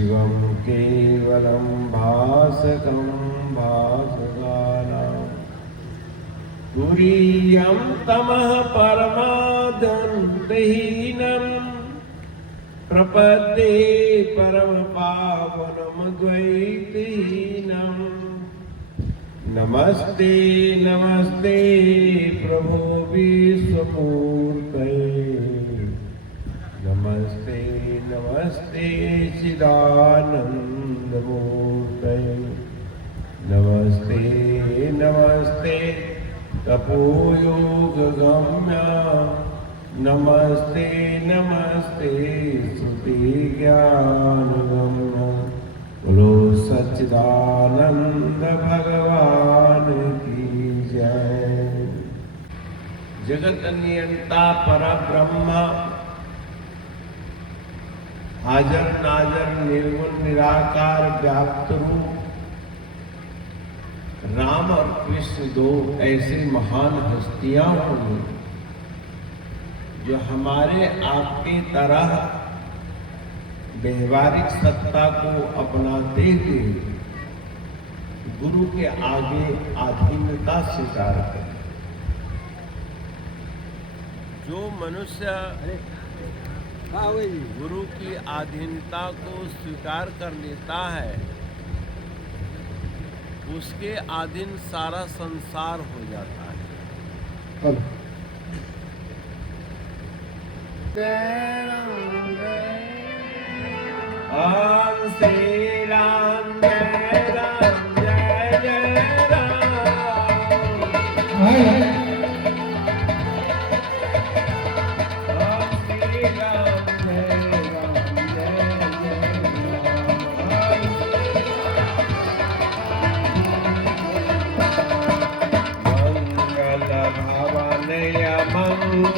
शिवं केवलं भासकं भासगारं तुरीयं तमः परमादन्तहीनं प्रपद्ये परमपावनमद्वैतहीनं नमस्ते नमस्ते प्रभो विश्वमूर्तये नमस्ते नमस्ते चिदानन्दमूर्तये नमस्ते नमस्ते तपोयोगगम्या नमस्ते नमस्ते श्रुतिज्ञानगम्या बोलो सच्चिदानंद भगवान की जय। जगत नियंता परब्रह्म हाजर नाजर निर्गुण निराकार व्याप्त रूप राम और कृष्ण दो ऐसे महान हस्तियां होंगी जो हमारे आपके तरह व्यवहारिक सत्ता को अपनाते हुए गुरु के आगे अधीनता स्वीकार करें। जो मनुष्य गुरु की अधीनता को स्वीकार कर लेता है उसके अधीन सारा संसार हो जाता है। ओम श्री राम जय राम जय जय राम।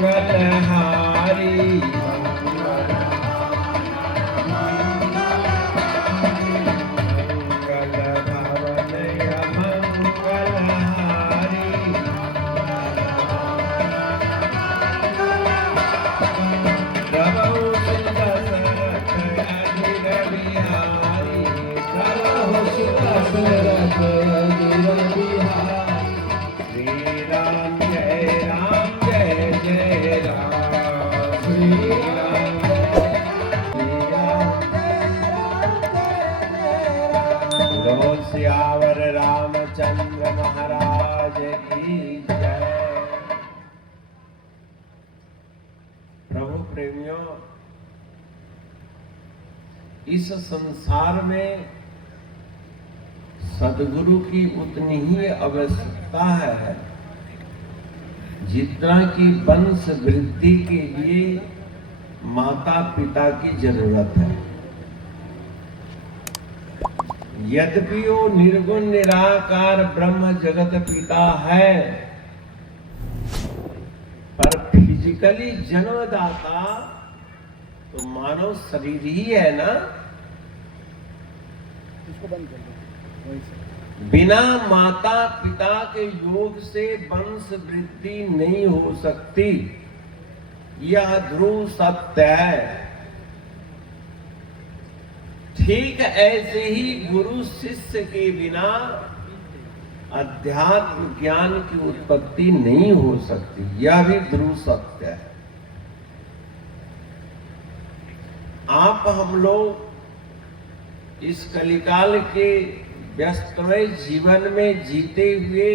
मंगलहारी मंगल भवनय मंगलहारी प्रभु सुदशरथ अधीर बिहारी प्रभु सुदशरथ अधीर बिहारी श्री राम जय राम जय जय राम श्री राम सियावर रामचंद्र महाराज की जय। प्रभु प्रेमियों, इस संसार में सद्गुरु की उतनी ही आवश्यकता है जितना कि वंश वृद्धि के लिए माता पिता की जरूरत है। यद्यपि वो निर्गुण निराकार ब्रह्म जगत पिता है, पर फिजिकली जन्मदाता तो मानव शरीर ही है ना। इसको बंद कर दो। बिना माता पिता के योग से वंश वृद्धि नहीं हो सकती, यह ध्रुव सत्य है। ठीक ऐसे ही गुरु शिष्य के बिना अध्यात्म ज्ञान की उत्पत्ति नहीं हो सकती, यह भी ध्रुव सत्य है। आप हम लोग इस कलिकाल के व्यस्तमय जीवन में जीते हुए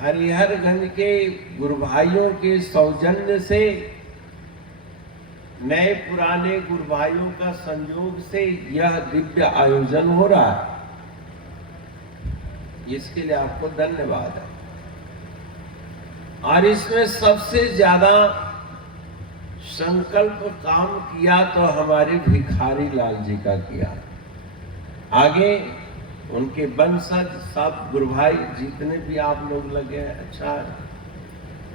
हरिहरगंज के गुरु भाइयों के सौजन्य से, नए पुराने गुरु भाइयों का संयोग से यह दिव्य आयोजन हो रहा है। इसके लिए आपको धन्यवाद है। और इसमें सबसे ज्यादा संकल्प काम किया तो हमारे भिखारी लाल जी का किया। आगे उनके वंशज सब गुरु भाई जितने भी आप लोग लगे हैं, अच्छा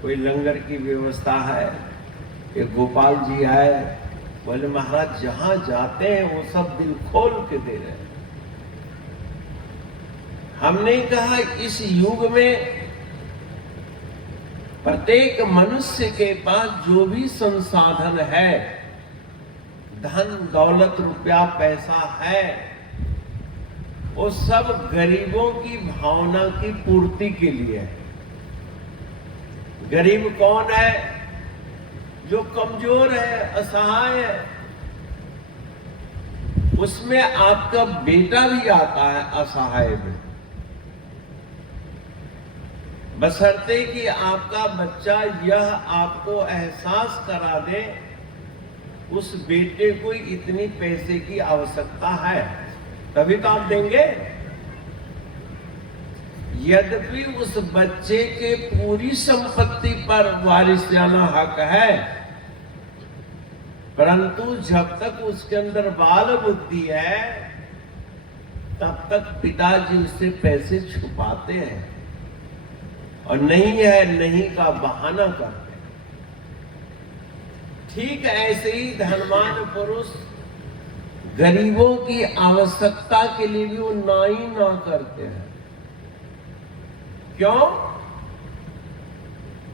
कोई लंगर की व्यवस्था है। एक गोपाल जी आए, बोले महाराज जहां जाते हैं वो सब दिल खोल के दे रहे हैं। हमने कहा इस युग में प्रत्येक मनुष्य के पास जो भी संसाधन है धन दौलत रुपया पैसा है, वो सब गरीबों की भावना की पूर्ति के लिए है। गरीब कौन है? जो कमजोर है, असहाय है। उसमें आपका बेटा भी आता है असहाय में, बशर्ते कि आपका बच्चा यह आपको एहसास करा दे उस बेटे को इतनी पैसे की आवश्यकता है, तभी तो आप देंगे। यद्यपि उस बच्चे के पूरी संपत्ति पर वारिसाना हक है, परंतु जब तक उसके अंदर बाल बुद्धि है तब तक पिताजी उससे पैसे छुपाते हैं और नहीं है नहीं का बहाना करते हैं। ठीक ऐसे ही धनवान पुरुष गरीबों की आवश्यकता के लिए भी वो ना ही ना करते हैं। क्यों?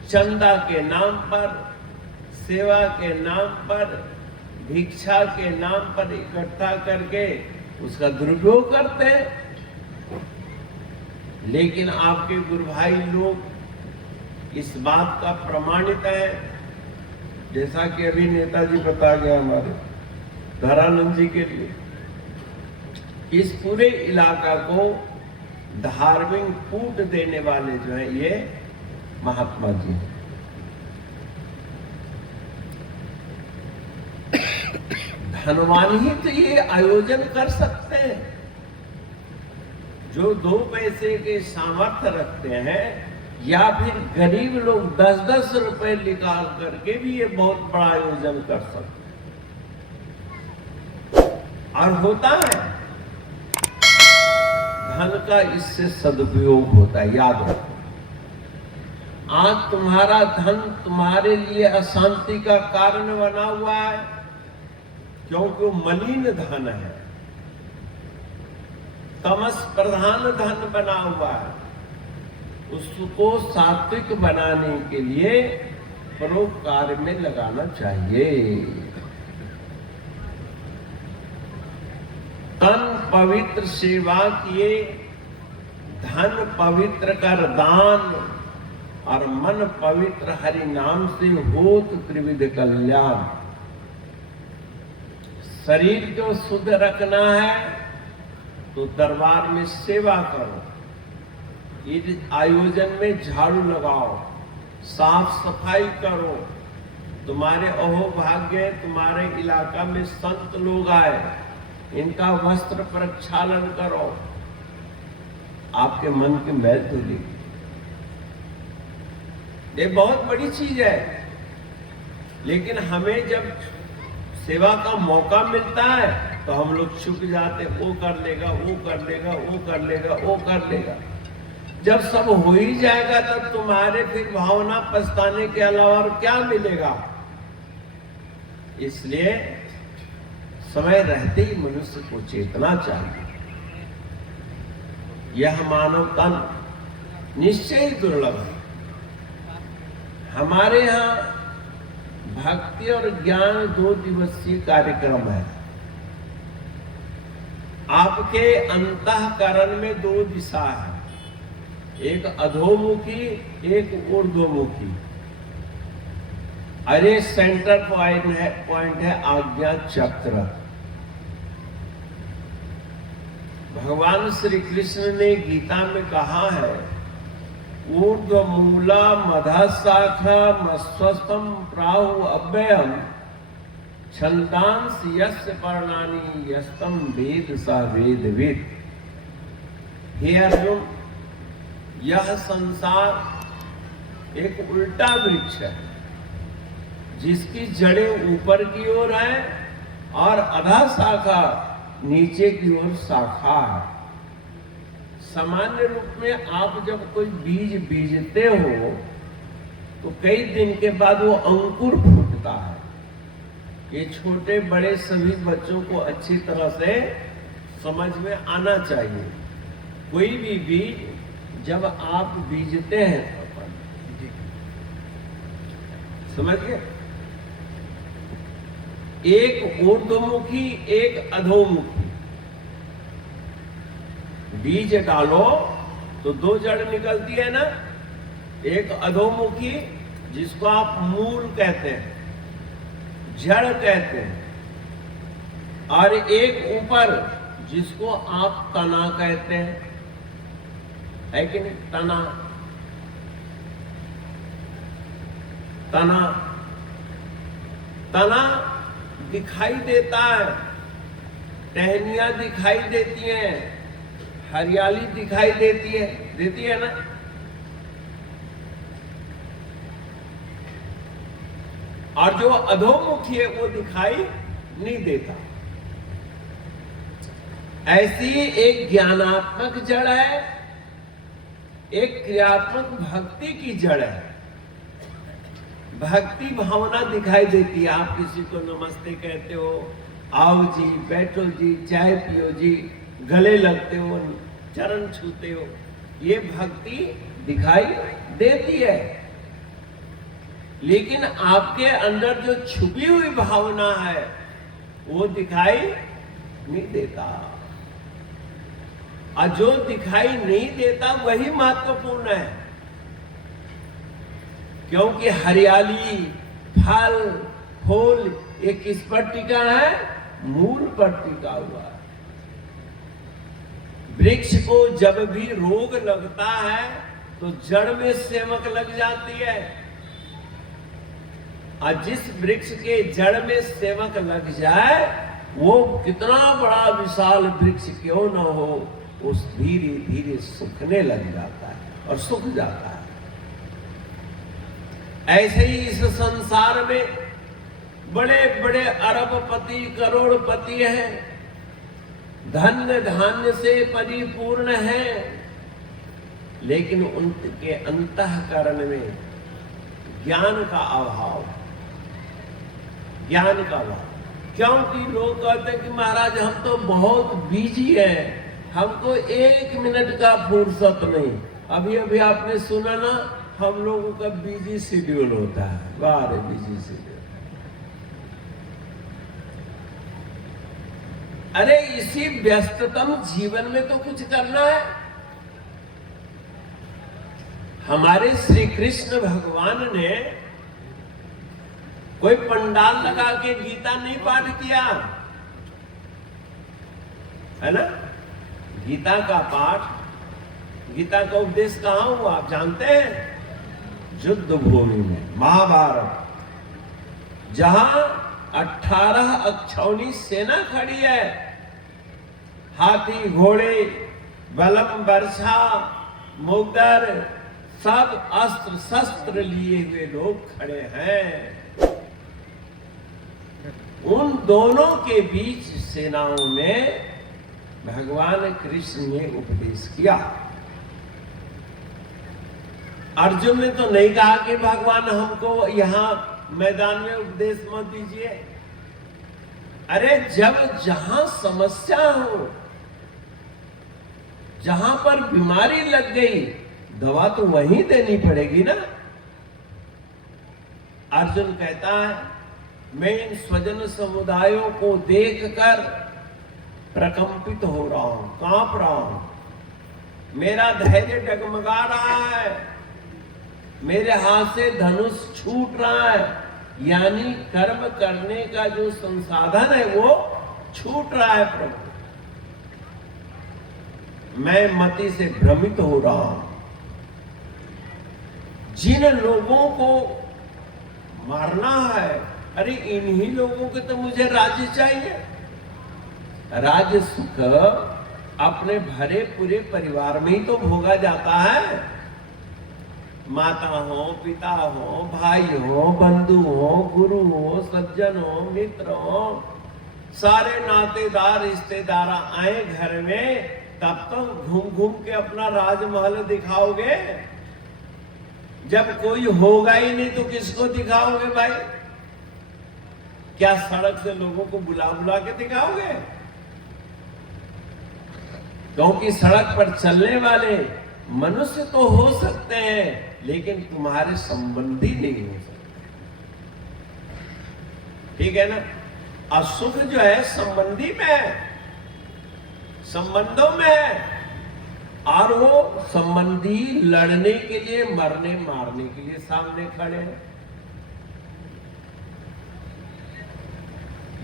चंदा के नाम पर, सेवा के नाम पर, भिक्षा के नाम पर इकट्ठा करके उसका दुरुपयोग करते हैं। लेकिन आपके गुरु भाई लोग इस बात का प्रमाणित है, जैसा कि अभी नेताजी बता गया हमारे धरानंद जी के लिए, इस पूरे इलाका को धार्मिक फूट देने वाले जो है ये महात्मा जी हैं। धनवान ही तो ये आयोजन कर सकते हैं। जो 2 पैसे के सामर्थ्य रखते हैं या फिर गरीब लोग 10-10 रुपए निकाल करके भी ये बहुत बड़ा आयोजन कर सकते हैं और होता है। धन का इससे सदुपयोग होता है, याद रखो। आज तुम्हारा धन तुम्हारे लिए अशांति का कारण बना हुआ है, क्योंकि वो मलिन धन है, तमस प्रधान धन बना हुआ है। उसको सात्विक बनाने के लिए परोपकार में लगाना चाहिए। तन पवित्र सेवा किए, धन पवित्र कर दान, और मन पवित्र हरि नाम से होत त्रिविध कल्याण। शरीर को शुद्ध रखना है तो दरबार में सेवा करो, इस आयोजन में झाड़ू लगाओ, साफ सफाई करो। तुम्हारे अहोभाग्य तुम्हारे इलाका में संत लोग आए, इनका वस्त्र प्रक्षालन करो, आपके मन की मैल धुलेगी। ये बहुत बड़ी चीज है। लेकिन हमें जब सेवा का मौका मिलता है तो हम लोग चुप जाते, वो कर लेगा, वो कर लेगा, वो कर लेगा, वो कर लेगा। जब सब हो ही जाएगा तब तुम्हारे फिर भावना पछताने के अलावा और क्या मिलेगा। इसलिए समय रहते ही मनुष्य को चेतना चाहिए। यह मानव तन निश्चय ही दुर्लभ है। हमारे यहाँ भक्ति और ज्ञान 2 दिवसीय कार्यक्रम है। आपके अंतःकरण में 2 दिशा है, एक अधोमुखी, एक ऊर्ध्वमुखी। अरे सेंटर पॉइंट है आज्ञा चक्र। भगवान श्री कृष्ण ने गीता में कहा है, ऊर्ध्वमूला मधा शाखा मस्वस्थम प्राहु अव्ययम छंदांस यस्य पर्णानि यस्तम वेद सा वेदविद। हे अर्जुन, यह संसार एक उल्टा वृक्ष है जिसकी जड़ें ऊपर की ओर है और आधा शाखा नीचे की ओर शाखा है। सामान्य रूप में आप जब कोई बीज बीजते हो तो कई दिन के बाद वो अंकुर फूटता है। ये छोटे बड़े सभी बच्चों को अच्छी तरह से समझ में आना चाहिए। कोई भी बीज जब आप बीजते हैं समझ गए, एक ऊर्ध्वमुखी, एक अधोमुखी। बीज डालो तो दो जड़ निकलती है ना, एक अधोमुखी जिसको आप मूल कहते हैं, जड़ कहते हैं, और एक ऊपर जिसको आप तना कहते हैं, है कि नहीं? तना, तना, तना दिखाई देता है, टहनियां दिखाई देती हैं, हरियाली दिखाई देती है ना। और जो अधोमुखी है वो दिखाई नहीं देता। ऐसी एक ज्ञानात्मक जड़ है, एक क्रियात्मक भक्ति की जड़ है। भक्ति भावना दिखाई देती है। आप किसी को नमस्ते कहते हो, आओ जी, बैठो जी, चाय पियो जी, गले लगते हो, चरण छूते हो, ये भक्ति दिखाई देती है। लेकिन आपके अंदर जो छुपी हुई भावना है वो दिखाई नहीं देता। और जो दिखाई नहीं देता वही महत्वपूर्ण है, क्योंकि हरियाली, फल, फूल ये किस पर टिका है? मूल पर टिका हुआ है। वृक्ष को जब भी रोग लगता है तो जड़ में सेवक लग जाती है, और जिस वृक्ष के जड़ में सेवक लग जाए वो कितना बड़ा विशाल वृक्ष क्यों न हो, उस धीरे धीरे सूखने लग जाता है और सूख जाता है। ऐसे ही इस संसार में बड़े बड़े अरबपति, करोड़पति हैं, धन्य धान्य से परिपूर्ण है, लेकिन उनके अंतःकरण में ज्ञान का अभाव, ज्ञान का अभाव। क्योंकि लोग कहते हैं कि महाराज हम तो बहुत बिजी हैं, हमको 1 मिनट का फुर्सत नहीं। अभी अभी आपने सुना ना, हम लोगों का बिजी शेड्यूल होता है, बारे बिजी शेड्यूल। अरे इसी व्यस्ततम जीवन में तो कुछ करना है। हमारे श्री कृष्ण भगवान ने कोई पंडाल लगा के गीता नहीं पाठ किया है ना। गीता का पाठ, गीता का उपदेश कहां हुआ आप जानते हैं? युद्ध भूमि में, महाभारत, जहां 18 अक्षौणी सेना खड़ी है, हाथी, घोड़े, बलम, बर्छा, मुगदर, सब अस्त्र शस्त्र लिए हुए लोग खड़े हैं। उन दोनों के बीच सेनाओं में भगवान कृष्ण ने उपदेश किया। अर्जुन ने तो नहीं कहा कि भगवान हमको यहां मैदान में उपदेश मत दीजिए। अरे जब जहां समस्या हो, जहां पर बीमारी लग गई, दवा तो वहीं देनी पड़ेगी ना। अर्जुन कहता है, मैं इन स्वजन समुदायों को देखकर प्रकंपित हो रहा हूं, कांप रहा हूं, मेरा धैर्य डगमगा रहा है, मेरे हाथ से धनुष छूट रहा है, यानी कर्म करने का जो संसाधन है वो छूट रहा है प्रभु। मैं मति से भ्रमित हो रहा हूं। जिन लोगों को मारना है, अरे इन्हीं लोगों के तो मुझे राज्य चाहिए। राज्य सुख अपने भरे पूरे परिवार में ही तो भोगा जाता है। माता हो, पिता हो, भाई हो, बंधु हो, गुरु हो, सज्जन हो, मित्र हो, सारे नातेदार रिश्तेदार आए घर में, तब तो घूम घूम के अपना राजमहल दिखाओगे। जब कोई होगा ही नहीं तो किसको दिखाओगे भाई? क्या सड़क से लोगों को बुला बुला के दिखाओगे? क्योंकि सड़क पर चलने वाले मनुष्य तो हो सकते हैं, लेकिन तुम्हारे संबंधी नहीं हो सकते। ठीक है ना। और सुख जो है संबंधी में है, संबंधों में है, और वो संबंधी लड़ने के लिए, मरने मारने के लिए सामने खड़े हैं।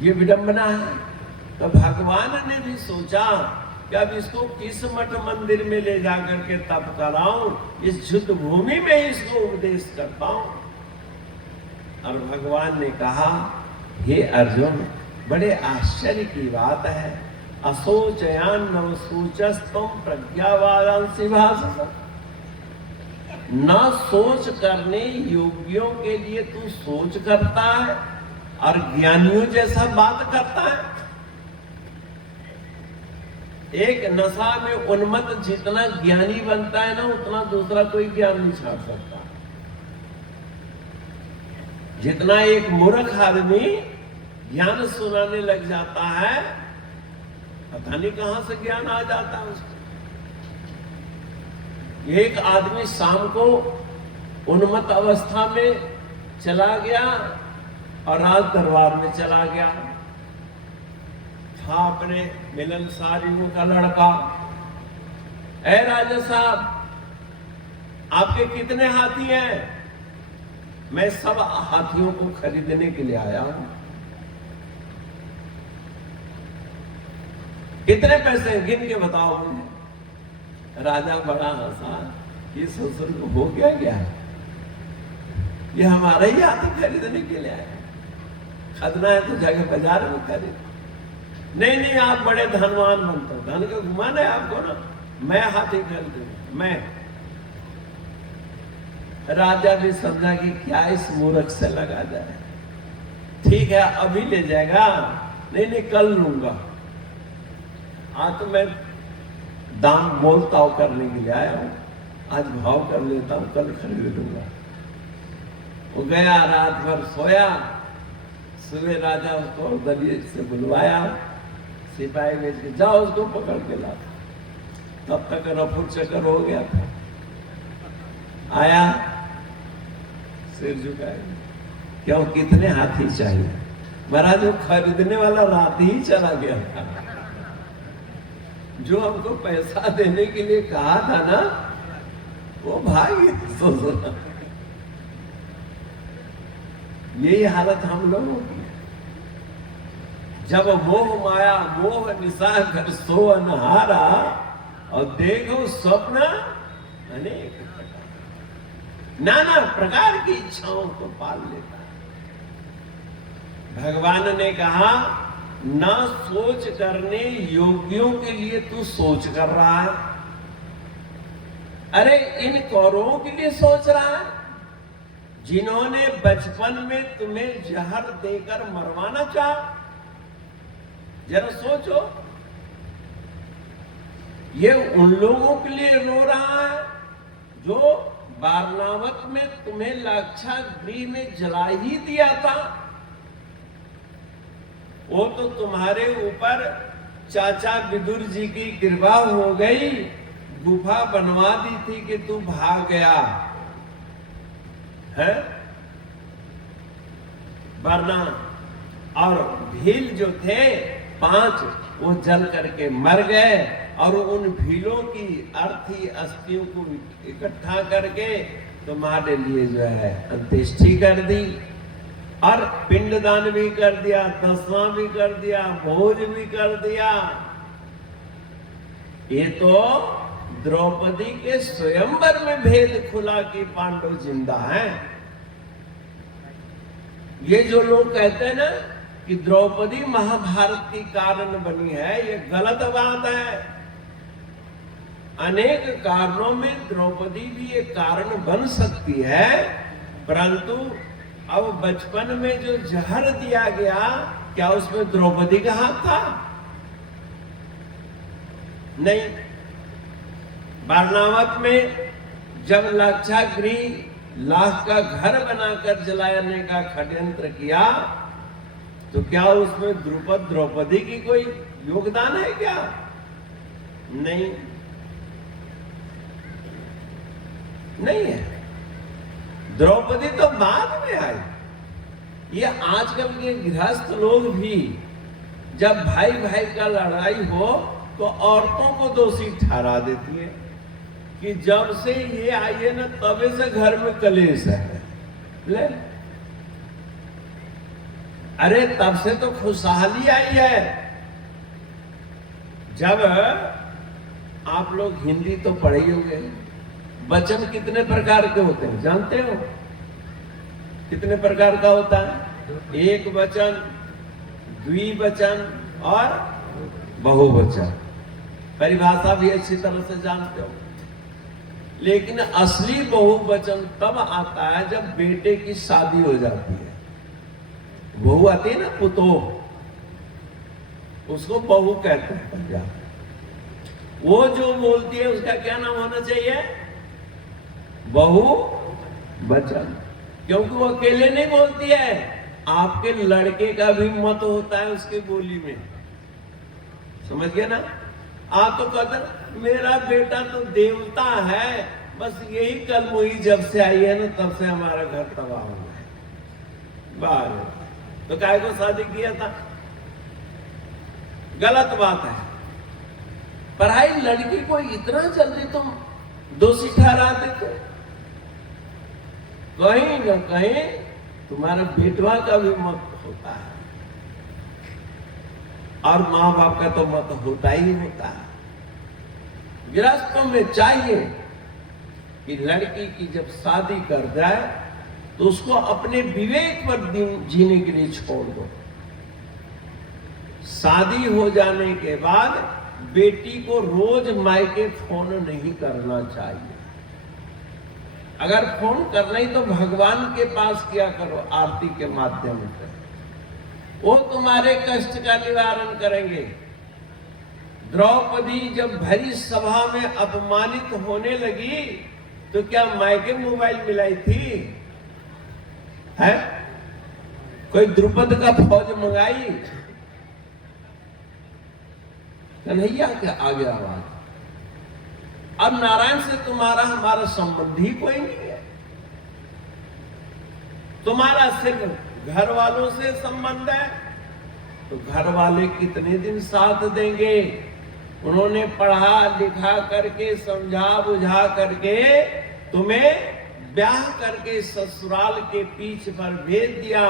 ये विडंबना है। तो भगवान ने भी सोचा कि अब इसको किस मठ मंदिर में ले जाकर के तप कराऊं, इस युद्ध भूमि में इसको उपदेश करता हूं। और भगवान ने कहा, हे अर्जुन, बड़े आश्चर्य की बात है, असोचयान नवसूचस्तम प्रज्ञावादांसि भाषते। न सोच करने योगियों के लिए तू सोच करता है और ज्ञानियों जैसा बात करता है। एक नशा में उन्मत्त जितना ज्ञानी बनता है ना, उतना दूसरा कोई ज्ञान नहीं छाड़ सकता। जितना एक मूर्ख आदमी ज्ञान सुनाने लग जाता है, पता नहीं कहां से ज्ञान आ जाता है उसको। एक आदमी शाम को उन्मत्त अवस्था में चला गया और राज दरबार में चला गया। था अपने मिलनसारियों का लड़का, ऐ राजा साहब, आपके कितने हाथी हैं? मैं सब हाथियों को खरीदने के लिए आया हूं। कितने पैसे गिन के बताओ मुझे। राजा बड़ा हंसा, ये ससुर को हो गया क्या? ये हमारा ही हाथी खरीदने के लिए आया, खरीदना है तो जाके बाजार में खरीद। नहीं नहीं, आप बड़े धनवान बनते हो, धन का गुमान है आपको ना, मैं हाथी खरीदूंगा मैं। राजा भी समझा कि क्या इस मूर्ख से लगा जाए। ठीक है, अभी ले जाएगा, नहीं नहीं कल लूंगा। आज तो मैं दाम मोल ताव करने के लिए आया हूं, आज भाव कर लेता हूं, कल खरीद लूंगा। वो गया, रात भर सोया, सुबह राजा उसको दलिये से बुलवाया, सिपाही भेज के जाओ उसको पकड़ के ला। तब तक रफू चक्कर हो गया था। आया, सिर झुकाए, क्यों कितने हाथी चाहिए? महाराज, वो खरीदने वाला रात ही चला गया था। जो हमको पैसा देने के लिए कहा था ना, वो भाई सोचना। यही हालत हम लोगों की है। जब मोह माया मोह निशा कर सो अनहारा, और देखो स्वप्न अनेक नाना प्रकार की इच्छाओं को पाल लेता है। भगवान ने कहा, न सोच करने योगियों के लिए तू सोच कर रहा है। अरे इन कौरवों के लिए सोच रहा है जिन्होंने बचपन में तुम्हें जहर देकर मरवाना चाहा। जरा सोचो, ये उन लोगों के लिए रो रहा है जो बारनावत में तुम्हें लाक्षागृह में जला ही दिया था। वो तो तुम्हारे ऊपर चाचा विदुर जी की कृपा हो गई, गुफा बनवा दी थी कि तू भाग गया है। वरना और भील जो थे 5, वो जल करके मर गए, और उन भीलों की अर्थी अस्थियों को इकट्ठा करके तुम्हारे लिए जो है अंत्येष्टि कर दी, और पिंडदान भी कर दिया, दसवां भी कर दिया, भोज भी कर दिया। ये तो द्रौपदी के स्वयंवर में भेद खुला कि पांडव जिंदा हैं। ये जो लोग कहते हैं ना कि द्रौपदी महाभारत की कारण बनी है, ये गलत बात है। अनेक कारणों में द्रौपदी भी एक कारण बन सकती है, परंतु अब बचपन में जो जहर दिया गया, क्या उसमें द्रौपदी का हाथ था? नहीं। बारनावत में जब लाक्षागृह लाख का घर बनाकर जलाने का षड्यंत्र किया, तो क्या उसमें द्रुपद द्रौपदी की कोई योगदान है क्या? नहीं, नहीं है। द्रौपदी तो बाद में आई, ये आजकल के गृहस्थ लोग भी जब भाई भाई का लड़ाई हो तो औरतों को दोषी ठहरा देती है कि जब से ये आई है ना तबे से घर में कलेश है। ले अरे तब से तो खुशहाली आई है। जब आप लोग हिंदी तो पढ़े ही होंगे, वचन कितने प्रकार के होते हैं जानते हो? कितने प्रकार का होता है? एक वचन, द्विवचन और बहुवचन। परिभाषा भी अच्छी तरह से जानते हो। लेकिन असली बहुवचन तब आता है जब बेटे की शादी हो जाती है। बहू आती है ना, पुतोह, उसको बहू कहते हैं पंजाब। वो जो बोलती है उसका क्या नाम होना चाहिए? बहुवचन। क्योंकि वो अकेले नहीं बोलती है, आपके लड़के का भी मत होता है उसके बोली में। समझ गए ना? आप तो कहते मेरा बेटा तो देवता है, बस यही कल मुई जब से आई है ना तब से हमारा घर तबाह हो गया। बार तो काहे को शादी किया था? गलत बात है। पढ़ाई लड़की को इतना जल्दी तुम दोषी ठहरा देते, कहीं न कहीं तुम्हारा बेटवा का भी मत होता है और मां बाप का तो मत होता ही होता है। गृहस्थों में चाहिए कि लड़की की जब शादी कर जाए तो उसको अपने विवेक पर जीने के लिए छोड़ दो। शादी हो जाने के बाद बेटी को रोज मायके फोन नहीं करना चाहिए। अगर फोन करना ही तो भगवान के पास किया करो, आरती के माध्यम से। वो तुम्हारे कष्ट का निवारण करेंगे। द्रौपदी जब भरी सभा में अपमानित होने लगी तो क्या मायके मोबाइल मिलाई थी? है कोई द्रुपद का फौज मंगाई? कन्हैया के आगे आवाज। अब नारायण से तुम्हारा हमारा संबंध ही कोई नहीं है। तुम्हारा सिर्फ घर वालों से संबंध है, तो घर वाले कितने दिन साथ देंगे? उन्होंने पढ़ा लिखा करके समझा बुझा करके तुम्हें ब्याह करके ससुराल के पीछ पर भेज दिया।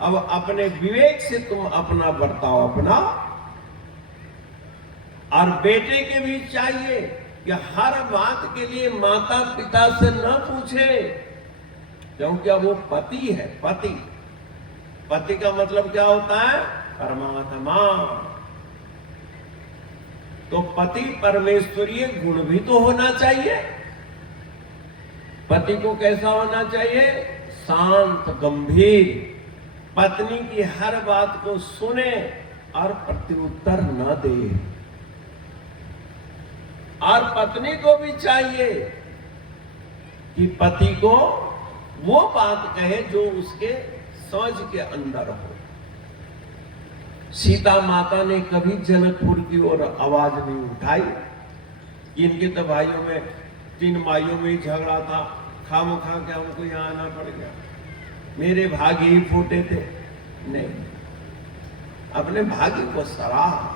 अब अपने विवेक से तुम अपना बर्ताव अपना। और बेटे के भी चाहिए कि हर बात के लिए माता पिता से न पूछे, क्योंकि अब वो पति है। पति का मतलब क्या होता है? परमात्मा। तो पति परमेश्वरीय गुण भी तो होना चाहिए। पति को कैसा होना चाहिए? शांत गंभीर, पत्नी की हर बात को सुने और प्रत्युत्तर न दे। और पत्नी को भी चाहिए कि पति को वो बात कहे जो उसके समझ के अंदर हो। सीता माता ने कभी जनकपुर की ओर आवाज नहीं उठाई। इनके तो भाइयों में, 3 माइयों में ही झगड़ा था, खामखा क्या उनको यहाँ आना पड़ गया, मेरे भाग्य ही फूटे थे। नहीं, अपने भाग्य को सराहा।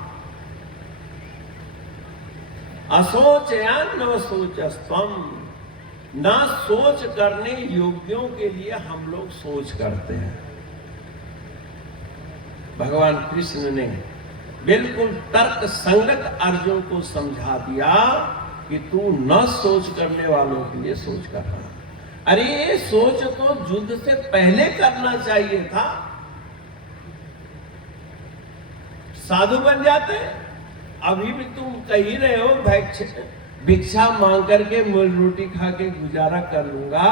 असोचयान न सोचस्तम, ना सोच करने योग्यों के लिए हम लोग सोच करते हैं। भगवान कृष्ण ने बिल्कुल तर्क संगत अर्जुन को समझा दिया कि तू न सोच करने वालों के लिए सोच कर रहा। अरे ये सोच तो युद्ध से पहले करना चाहिए था। साधु बन जाते। अभी भी तुम कह ही रहे हो भिक्षा मांग करके मूल रोटी खा के गुजारा कर लूंगा,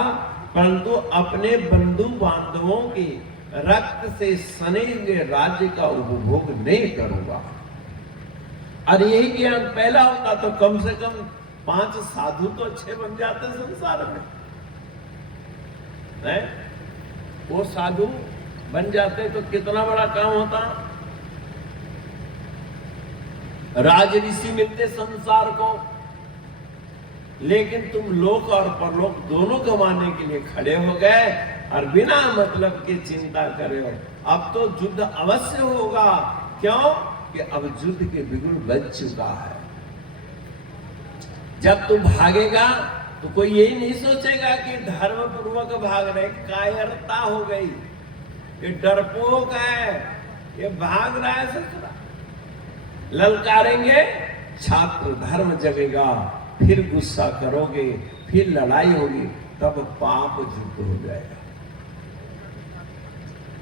परंतु अपने बंधु बांधवों की रक्त से सने हुए राज्य का उपभोग नहीं करूंगा। और यही ज्ञान पहला होता तो कम से कम 5 साधु तो अच्छे बन जाते संसार में। नहीं? वो साधु बन जाते तो कितना बड़ा काम होता। राज ऋषि मिलते संसार को, लेकिन तुम लोक और परलोक दोनों गंवाने के लिए खड़े हो गए। और बिना मतलब की चिंता करे हो। अब तो युद्ध अवश्य होगा। क्यों? कि अब युद्ध के बिगुल बज चुका है। जब तू भागेगा तो कोई यही नहीं सोचेगा कि धर्म पूर्वक भाग रहे, कायरता हो गई, ये डरपोक है, ये भाग रहा है ससुरा। ललकारेंगे, छात्र धर्म जगेगा, फिर गुस्सा करोगे, फिर लड़ाई होगी, तब पाप युद्ध हो जाएगा।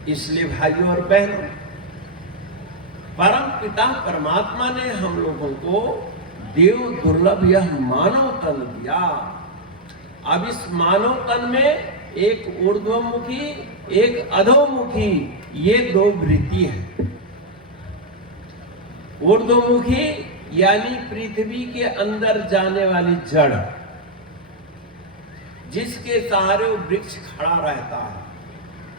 इसलिए भाइयों और बहनों, परम पिता परमात्मा ने हम लोगों को देव दुर्लभ यह मानव तन दिया। अब इस मानव तन में एक ऊर्ध्वमुखी, एक अधोमुखी, ये दो वृत्ति है। ऊर्ध्वमुखी यानी पृथ्वी के अंदर जाने वाली जड़, जिसके सहारे वो वृक्ष खड़ा रहता है,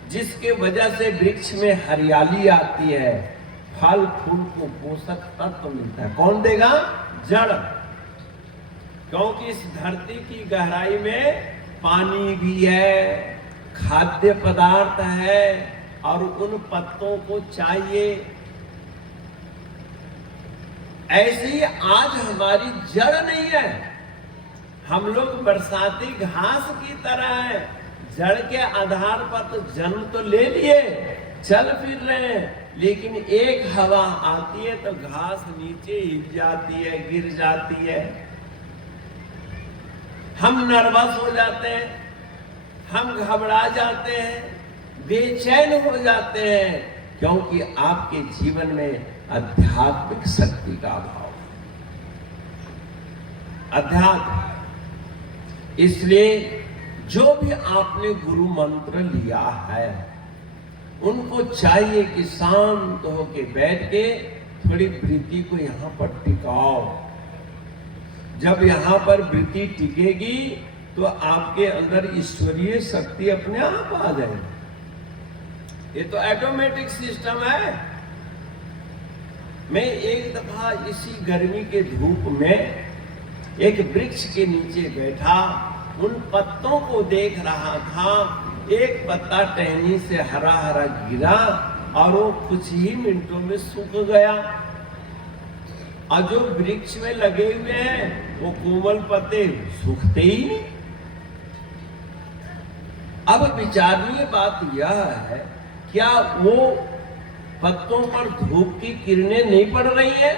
जिसके वजह से वृक्ष में हरियाली आती है, फल फूल को पोषक तत्व मिलता है। कौन देगा? जड़। क्योंकि इस धरती की गहराई में पानी भी है, खाद्य पदार्थ है, और उन पत्तों को चाहिए। ऐसे ही आज हमारी जड़ नहीं है। हम लोग बरसाती घास की तरह है। जड़ के आधार पर तो जन्म तो ले लिए, चल फिर रहे हैं, लेकिन एक हवा आती है तो घास नीचे हिल जाती है, गिर जाती है। हम नर्वस हो जाते हैं, हम घबरा जाते हैं, बेचैन हो जाते हैं, क्योंकि आपके जीवन में आध्यात्मिक शक्ति का अभाव है। अध्यात्म। इसलिए जो भी आपने गुरु मंत्र लिया है, उनको चाहिए कि शांत होके बैठ के थोड़ी वृत्ति को यहां पर टिकाओ। जब यहां पर वृत्ति टिकेगी तो आपके अंदर ईश्वरीय शक्ति अपने आप आ जाएगी। ये तो ऑटोमेटिक सिस्टम है। मैं एक दफा इसी गर्मी के धूप में एक वृक्ष के नीचे बैठा, उन पत्तों को देख रहा था। एक पत्ता टहनी से हरा हरा गिरा और वो कुछ ही मिनटों में सूख गया, और जो वृक्ष में लगे हुए हैं वो कोमल पत्ते सूखते ही नहीं। अब विचारणीय बात यह है, क्या वो पत्तों पर धूप की किरणें नहीं पड़ रही है?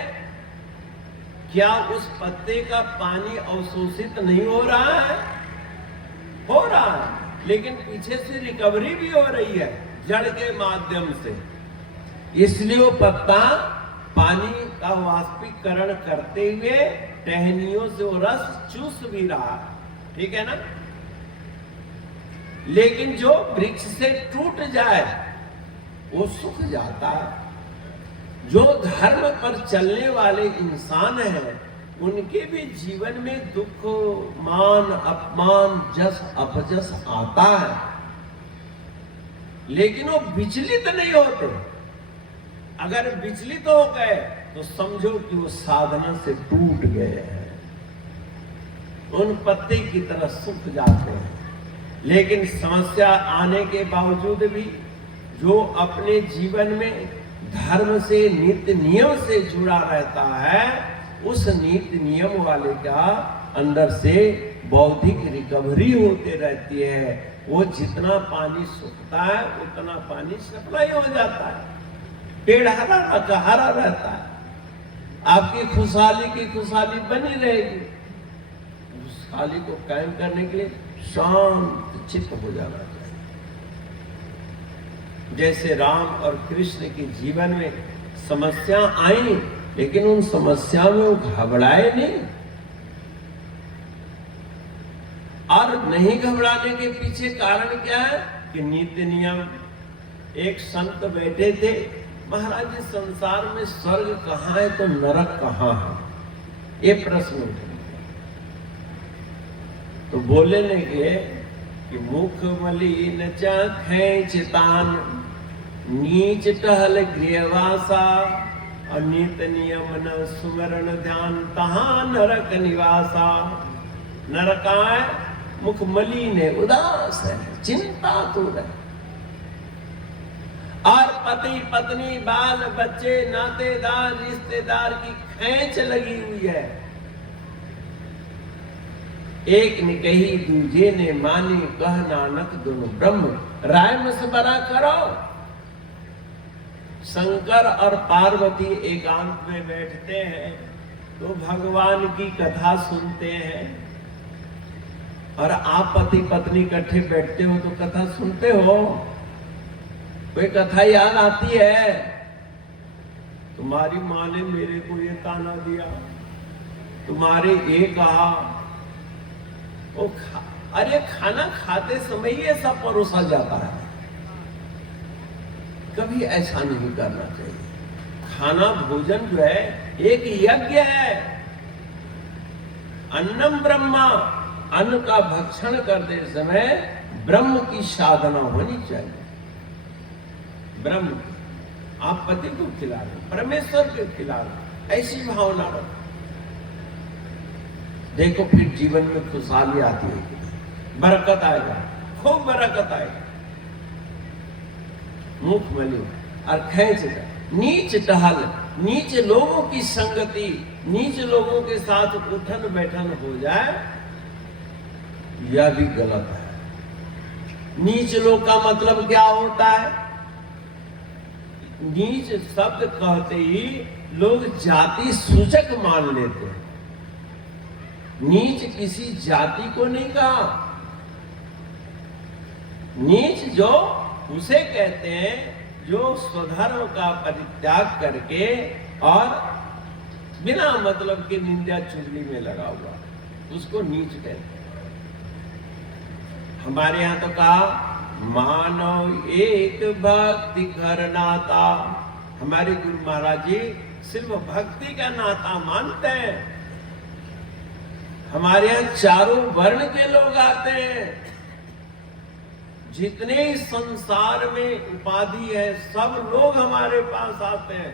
क्या उस पत्ते का पानी अवशोषित नहीं हो रहा है? हो रहा है, लेकिन पीछे से रिकवरी भी हो रही है जड़ के माध्यम से। इसलिए वो पत्ता पानी का वाष्पीकरण करते हुए टहनियों से वो रस चूस भी रहा है। ठीक है ना? लेकिन जो वृक्ष से टूट जाए वो सूख जाता है। जो धर्म पर चलने वाले इंसान हैं, उनके भी जीवन में दुख, मान, अपमान, जस अपजस आता है, लेकिन वो विचलित नहीं होते। अगर विचलित हो गए तो समझो कि वो साधना से टूट गए हैं, उन पत्ते की तरह सूख जाते हैं। लेकिन समस्या आने के बावजूद भी जो अपने जीवन में धर्म से, नित्य नियम से जुड़ा रहता है, उस नीति नियम वाले का अंदर से बौद्धिक रिकवरी होते रहती है। वो जितना पानी सूखता है उतना पानी सप्लाई हो जाता है, पेड़ हरा रहता है, आपकी खुशहाली की खुशहाली बनी रहेगी। खुशहाली को कायम करने के लिए शांत चित्त हो जाना चाहिए। जैसे राम और कृष्ण के जीवन में समस्या आई, लेकिन उन समस्याओं में वो घबराए नहीं। और नहीं घबराने के पीछे कारण क्या है? कि नीति नियम। एक संत बैठे थे, महाराज इस संसार में स्वर्ग कहाँ है तो नरक कहाँ है, ये प्रश्न उठा। तो बोले लगे कि मुख मलिन चाखें चितान, नीच टहल गृहवासा, अनित नियम न सुमरण ध्यान, तहां नरक निवासा। नरक है मुख मलिन है, उदास है, चिंतातुर है। और पति पत्नी बाल बच्चे नातेदार रिश्तेदार की खेच लगी हुई है। एक ने कही दूजे ने मानी, कह नानक दोनों ब्रह्म राय मशवरा करो। शंकर और पार्वती एकांत में बैठते हैं तो भगवान की कथा सुनते हैं। और आप पति पत्नी इकट्ठे बैठते हो तो कथा सुनते हो, कोई कथा याद आती है? तुम्हारी माँ ने मेरे को ये ताना दिया, तुम्हारे ये कहा, अरे खाना खाते समय ये सब परोसा जाता है। कभी ऐसा नहीं करना चाहिए। खाना भोजन जो है एक यज्ञ है। अन्नम ब्रह्मा, अन्न का भक्षण करते समय ब्रह्म की साधना होनी चाहिए। ब्रह्म, आप पति को खिला रहे, परमेश्वर को खिला रहे, ऐसी भावना रखो। देखो फिर जीवन में खुशहाली आती है, बरकत आएगा, खूब बरकत आएगा। मुख मलिन और खेच नीच टहल, नीच लोगों की संगति, नीच लोगों के साथ उठन बैठन हो जाए, यह भी गलत है। नीच लोग का मतलब क्या होता है? नीच शब्द कहते ही लोग जाति सूचक मान लेते हैं। नीच किसी जाति को नहीं कहा। नीच जो उसे कहते हैं जो स्वधर्म का परित्याग करके और बिना मतलब के निंदा चुगली में लगा हुआ, उसको नीच कहते हैं। हमारे यहाँ तो कहा मानव एक भक्ति कर नाता। हमारे गुरु महाराज जी सिर्फ भक्ति का नाता मानते हैं। हमारे यहाँ चारों वर्ण के लोग आते हैं। जितने इस संसार में उपाधि है सब लोग हमारे पास आते हैं।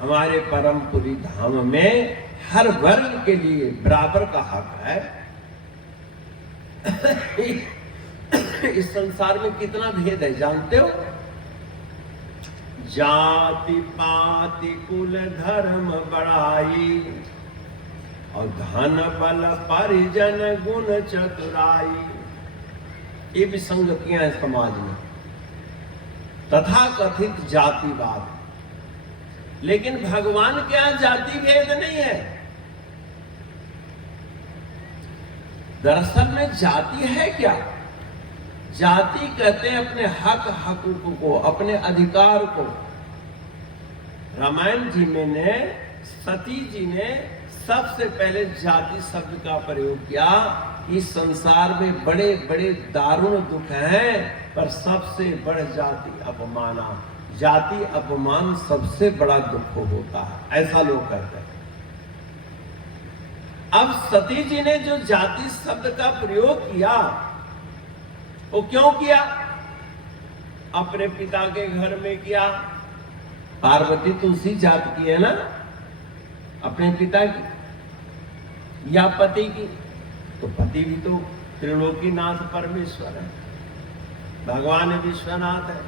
हमारे परमपुरी धाम में हर वर्ग के लिए बराबर का हक है। इस संसार में कितना भेद है जानते हो? जाति पाति कुल धर्म बड़ाई और धन बल परिजन गुण चतुराई, ये भी संगतियां हैं समाज में, तथा कथित जातिवाद। लेकिन भगवान के यहाँ जाति भेद नहीं है। दरअसल में जाति है क्या? जाति कहते हैं अपने हक हकूक को, अपने अधिकार को। रामायण जी में ने सती जी ने सबसे पहले जाति शब्द का प्रयोग किया। इस संसार में बड़े बड़े दारुण दुख हैं, पर सबसे बड़ जाति अपमाना। जाति अपमान सबसे बड़ा दुख होता है, ऐसा लोग कहते हैं। अब सती जी ने जो जाति शब्द का प्रयोग किया, वो क्यों किया? अपने पिता के घर में किया। पार्वती तो उसी जात की है ना, अपने पिता की या पति की। तो पति भी तो त्रिलोकीनाथ परमेश्वर है, भगवान विश्वनाथ है।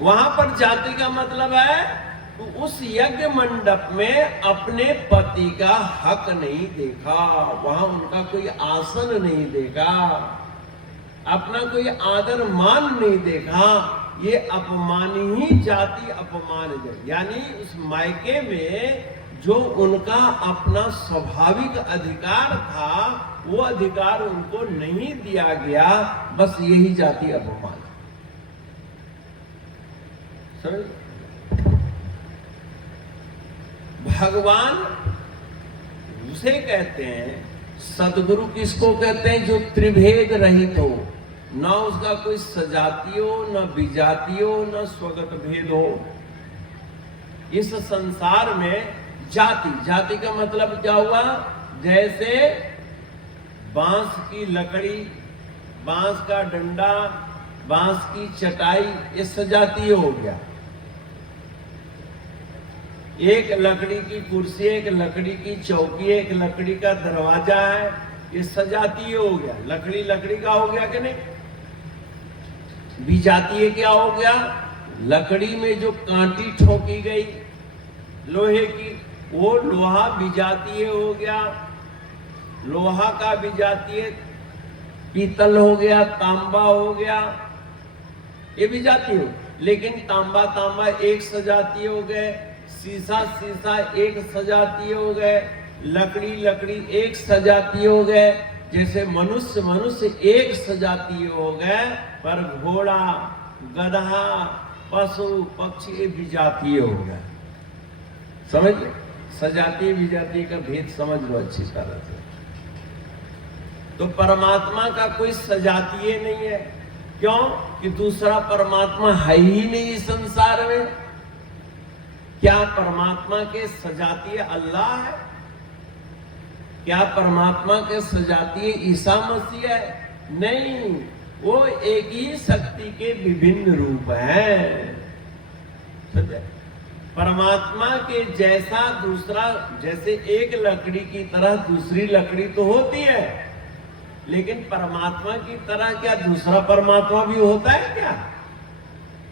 वहां पर जाति का मतलब है तो उस यज्ञ मंडप में अपने पति का हक नहीं देखा, वहां उनका कोई आसन नहीं देखा, अपना कोई आदर मान नहीं देखा। ये अपमान ही जाति अपमान है। यानी उस मायके में जो उनका अपना स्वाभाविक अधिकार था, वो अधिकार उनको नहीं दिया गया। बस यही जाति अपमान। भगवान उसे कहते हैं, सदगुरु किसको कहते हैं? जो त्रिभेद रहित हो, ना उसका कोई सजाती हो, ना विजाती हो, ना स्वगत भेद हो। इस संसार में जाति, जाति का मतलब क्या हुआ? जैसे बांस की लकड़ी, बांस का डंडा, बांस की चटाई, ये सजातीय हो गया। एक लकड़ी की कुर्सी, एक लकड़ी की चौकी, एक लकड़ी का दरवाजा है, ये सजातीय हो गया। लकड़ी लकड़ी का हो गया कि नहीं? विजातीय क्या हो गया? लकड़ी में जो कांटी ठोकी गई लोहे की, वो लोहा विजातीय हो गया। लोहा का विजातीय पीतल हो गया, तांबा हो गया, ये विजातीय हो। लेकिन तांबा तांबा एक सजातीय हो गए, शीशा शीशा एक सजातीय हो गए, लकड़ी लकड़ी एक सजातीय हो गए। जैसे मनुष्य मनुष्य एक सजातीय हो गए, पर घोड़ा गधा पशु पक्षी विजातीय हो गए। समझ लो, सजातीय विजातीय का भेद समझ लो अच्छी तरह से। तो परमात्मा का कोई सजातीय नहीं है। क्यों? कि दूसरा परमात्मा है ही नहीं इस संसार में। क्या परमात्मा के सजातीय अल्लाह है? क्या परमात्मा के सजातीय ईसा मसीह है? नहीं, वो एक ही शक्ति के विभिन्न रूप हैं। परमात्मा के जैसा दूसरा, जैसे एक लकड़ी की तरह दूसरी लकड़ी तो होती है, लेकिन परमात्मा की तरह क्या दूसरा परमात्मा भी होता है क्या?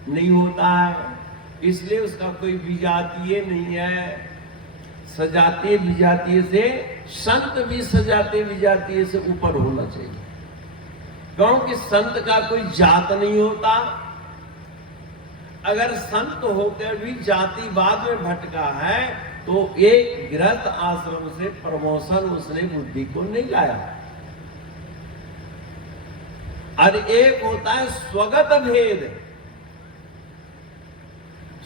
नहीं होता है। इसलिए उसका कोई विजातीय नहीं है। सजातीय विजातीय से, संत भी सजातीय विजातीय से ऊपर होना चाहिए। क्योंकि संत का कोई जात नहीं होता। अगर संत होकर भी जातिवाद में भटका है तो एक गृहस्थ आश्रम से प्रमोशन उसने बुद्धि को नहीं लाया। और एक होता है स्वगत भेद।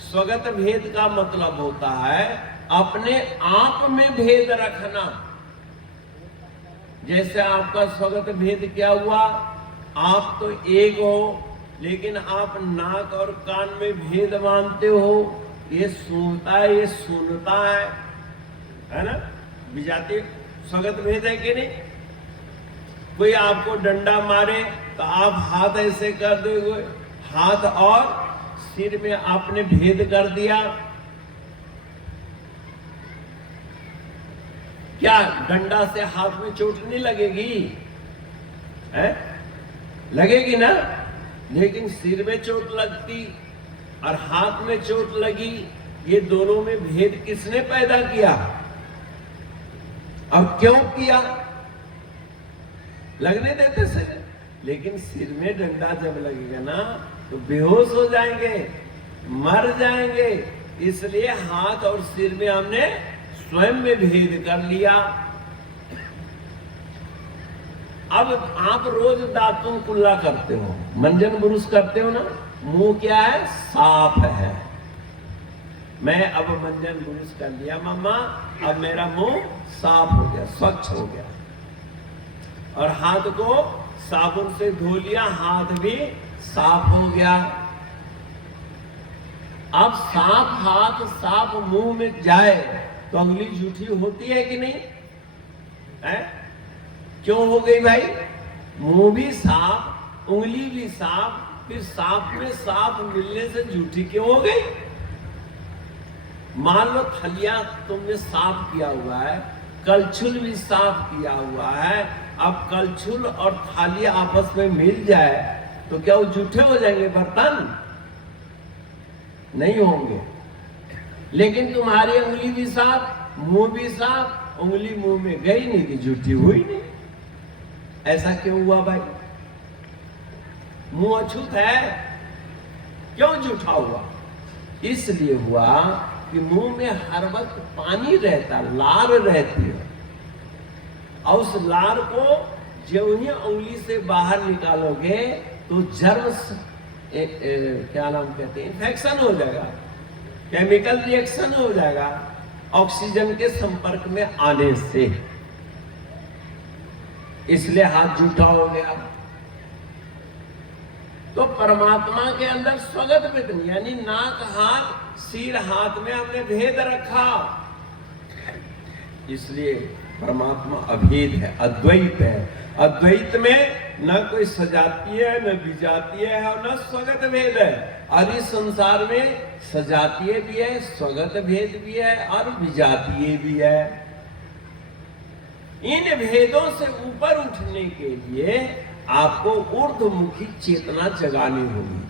स्वगत भेद का मतलब होता है अपने आप में भेद रखना। जैसे आपका स्वगत भेद क्या हुआ? आप तो एक हो, लेकिन आप नाक और कान में भेद मानते हो। ये सूंघता है, ये सुनता है ना? विजातीय स्वगत भेद है कि नहीं? कोई आपको डंडा मारे तो आप हाथ ऐसे कर दोगे, हाथ और सिर में आपने भेद कर दिया। क्या डंडा से हाथ में चोट नहीं लगेगी? है? लगेगी ना? लेकिन सिर में चोट लगती और हाथ में चोट लगी, ये दोनों में भेद किसने पैदा किया और क्यों किया? लगने देते सिर, लेकिन सिर में डंडा जब लगेगा ना तो बेहोश हो जाएंगे, मर जाएंगे। इसलिए हाथ और सिर में हमने स्वयं में भेद कर लिया। अब आप रोज दातुन कुल्ला करते हो, मंजन ब्रुश करते हो ना, मुंह क्या है? साफ है। मैं अब मंजन ब्रुश कर लिया मम्मा, अब मेरा मुंह साफ हो गया, स्वच्छ हो गया। और हाथ को साबुन से धो लिया, हाथ भी साफ हो गया। अब साफ हाथ साफ मुंह में जाए तो उंगली जूठी होती है कि नहीं है? क्यों हो गई भाई? मुंह भी साफ, उंगली भी साफ, फिर साफ में साफ मिलने से जूठी क्यों हो गई? मान लो थलिया तुमने साफ किया हुआ है, कलछुल भी साफ किया हुआ है। अब कलछुल और थालिया आपस में मिल जाए तो क्या वो जूठे हो जाएंगे बर्तन? नहीं होंगे। लेकिन तुम्हारी उंगली भी साफ, मुंह भी साफ, उंगली मुंह में गई नहीं कि जूठी हुई नहीं। ऐसा क्यों हुआ भाई? मुंह अछूत है, क्यों जूठा हुआ? इसलिए हुआ कि मुंह में हर वक्त पानी रहता, लार रहती है, और उस लार को जो ही उंगली से बाहर निकालोगे तो जर्म्स क्या नाम कहते हैं, इन्फेक्शन हो जाएगा, केमिकल रिएक्शन हो जाएगा ऑक्सीजन के संपर्क में आने से। इसलिए हाथ जूठा हो गया। तो परमात्मा के अंदर स्वगत भेद, यानी नाक हाथ सिर हाथ में हमने भेद रखा, इसलिए परमात्मा अभेद है, अद्वैत है। अद्वैत में न कोई सजातीय है, न विजातीय है और न स्वगत भेद है। और इस संसार में सजातीय भी है, स्वगत भेद भी है और विजातीय भी है। इन भेदों से ऊपर उठने के लिए आपको ऊर्ध्वमुखी चेतना जगानी होगी।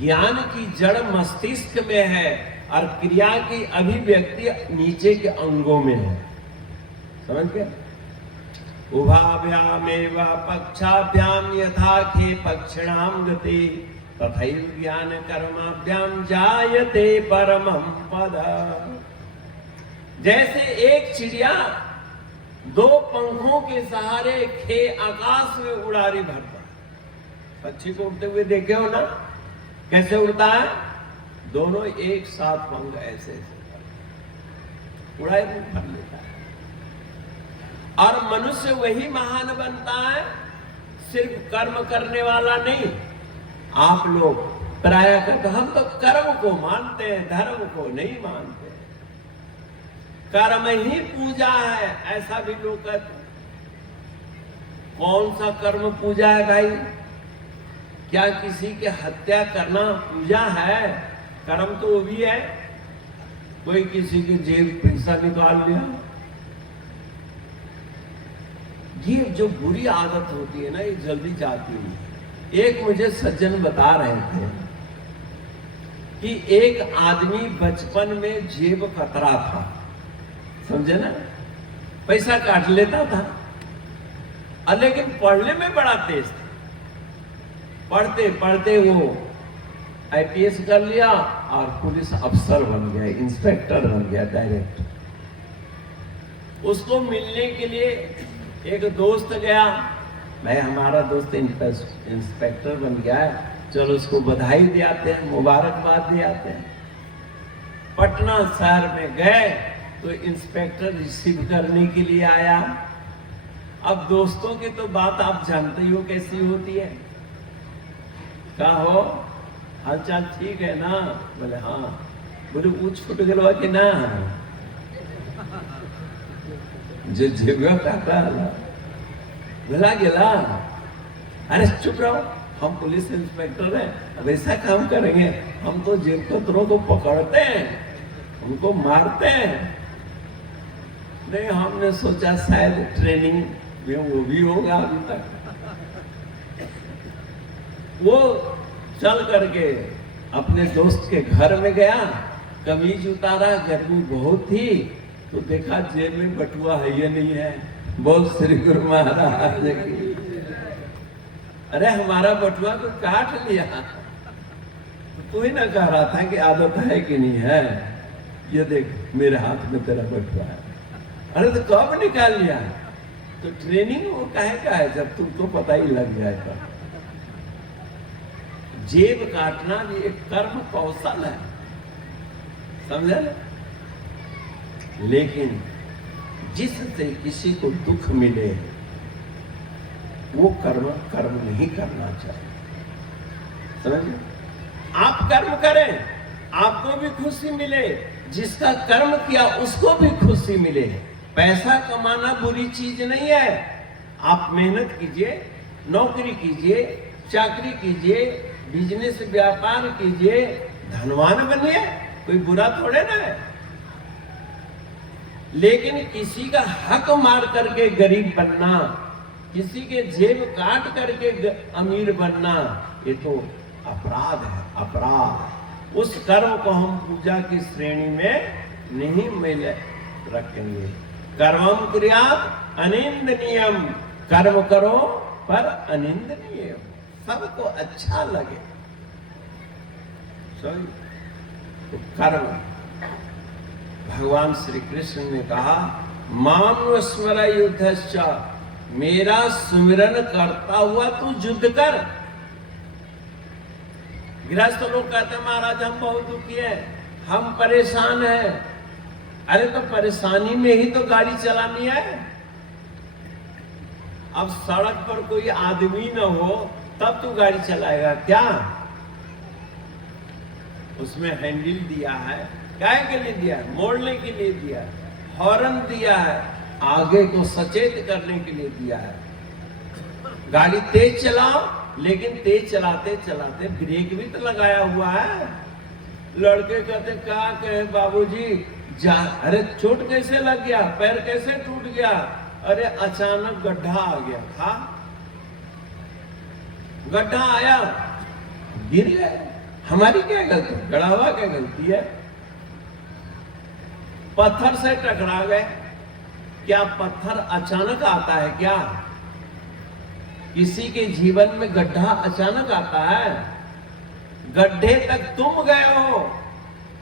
ज्ञान की जड़ मस्तिष्क में है और क्रिया की अभिव्यक्ति नीचे के अंगों में है। समझ गए? उभाभ्यामेव पक्षाभ्याम यथा खे पक्षिणाम गति तथैव ज्ञान कर्माभ्याम जायते परमं पद। जैसे एक चिड़िया दो पंखों के सहारे खे आकाश में उड़ारी भरता। पक्षी को उड़ते हुए देखे हो ना, कैसे उड़ता है? दोनों एक साथ पंख ऐसे उड़ाई भर लेता है। और मनुष्य वही महान बनता है, सिर्फ कर्म करने वाला नहीं। आप लोग प्राय कहते हम तो कर्म को मानते हैं, धर्म को नहीं मानते। कर्म ही पूजा है, ऐसा भी लोग कहते हैं। कौन सा कर्म पूजा है भाई? क्या किसी की हत्या करना पूजा है? कर्म तो वो भी है। कोई किसी की जेब पैसा निकाल लिया, ये जो बुरी आदत होती है ना, ये जल्दी जाती है। एक मुझे सज्जन बता रहे थे कि एक आदमी बचपन में जेब कतरा था, समझे ना, पैसा काट लेता था, लेकिन पढ़ने में बड़ा तेज था। पढ़ते पढ़ते वो आईपीएस कर लिया और पुलिस अफसर बन गया, इंस्पेक्टर बन गया डायरेक्ट। उसको मिलने के लिए एक दोस्त गया, भाई हमारा दोस्त इंस्पेक्टर बन गया है, चलो उसको बधाई दे आते हैं, मुबारकबाद दे आते हैं। पटना शहर में गए तो इंस्पेक्टर रिसीव करने के लिए आया। अब दोस्तों की तो बात आप जानते ही हो कैसी होती है। कहा हो हालचाल ठीक है ना? बोले हाँ। बोले पूछ फुट गलवा कि ना जो जेबिया काटा भला गेला। अरे चुप रहो, हम पुलिस इंस्पेक्टर हैं, अब ऐसा काम करेंगे? हम तो जेब कतरों को पकड़ते हैं, उनको मारते हैं। नहीं, हमने सोचा शायद ट्रेनिंग में वो भी होगा अभी तक। वो चल करके अपने दोस्त के घर में गया, कमीज उतारा, गर्मी बहुत थी, तो देखा जेब में बटुआ है या नहीं है। बोल श्री गुरु महाराज की। अरे हमारा बटुआ को काट लिया। तू ही ना कह रहा था कि आदत है कि नहीं है? ये देख मेरे हाथ में तेरा बटुआ है। अरे तो कब निकाल लिया? तो ट्रेनिंग वो काहे का है, जब तुमको पता ही लग जाए तो। जेब काटना भी एक कर्म कौशल है, समझे? लेकिन जिससे किसी को दुख मिले वो कर्म नहीं करना चाहिए, समझे? आप कर्म करें, आपको भी खुशी मिले, जिसका कर्म किया उसको भी खुशी मिले। पैसा कमाना बुरी चीज नहीं है। आप मेहनत कीजिए, नौकरी कीजिए, चाकरी कीजिए, बिजनेस व्यापार कीजिए, धनवान बनिए, कोई बुरा थोड़े ना है। लेकिन किसी का हक मार करके गरीब बनना, किसी के जेब काट करके अमीर बनना, ये तो अपराध है, अपराध। उस कर्म को हम पूजा की श्रेणी में नहीं मिले रखेंगे। कर्मम क्रियात अनिंदनीयम, कर्म करो पर अनिंदनीय, सबको अच्छा लगे। तो कर्म, भगवान श्री कृष्ण ने कहा माम स्मर युद्धश्च, मेरा सुमिरन करता हुआ तू युद्ध कर। गृहस्थ लोग कहते हैं महाराज हम बहुत दुखी हैं, हम परेशान हैं। अरे तो परेशानी में ही तो गाड़ी चलानी है। अब सड़क पर कोई आदमी न हो तब तो गाड़ी चलाएगा क्या? उसमें हैंडल दिया है, क्या के लिए दिया है? मोड़ने के लिए दिया है। हॉर्न दिया है, आगे को सचेत करने के लिए दिया है। गाड़ी तेज चलाओ, लेकिन तेज चलाते चलाते ब्रेक भी तो लगाया हुआ है। लड़के कहते क्या कहे बाबूजी, जा, अरे चोट कैसे लग गया, पैर कैसे टूट गया? अरे अचानक गड्ढा आ गया था, गड्ढा आया, गिर गए। हमारी क्या गलती, गढ़ावा क्या गलती है? पत्थर से टकरा गए। क्या पत्थर अचानक आता है क्या? किसी के जीवन में गड्ढा अचानक आता है? गड्ढे तक तुम गए हो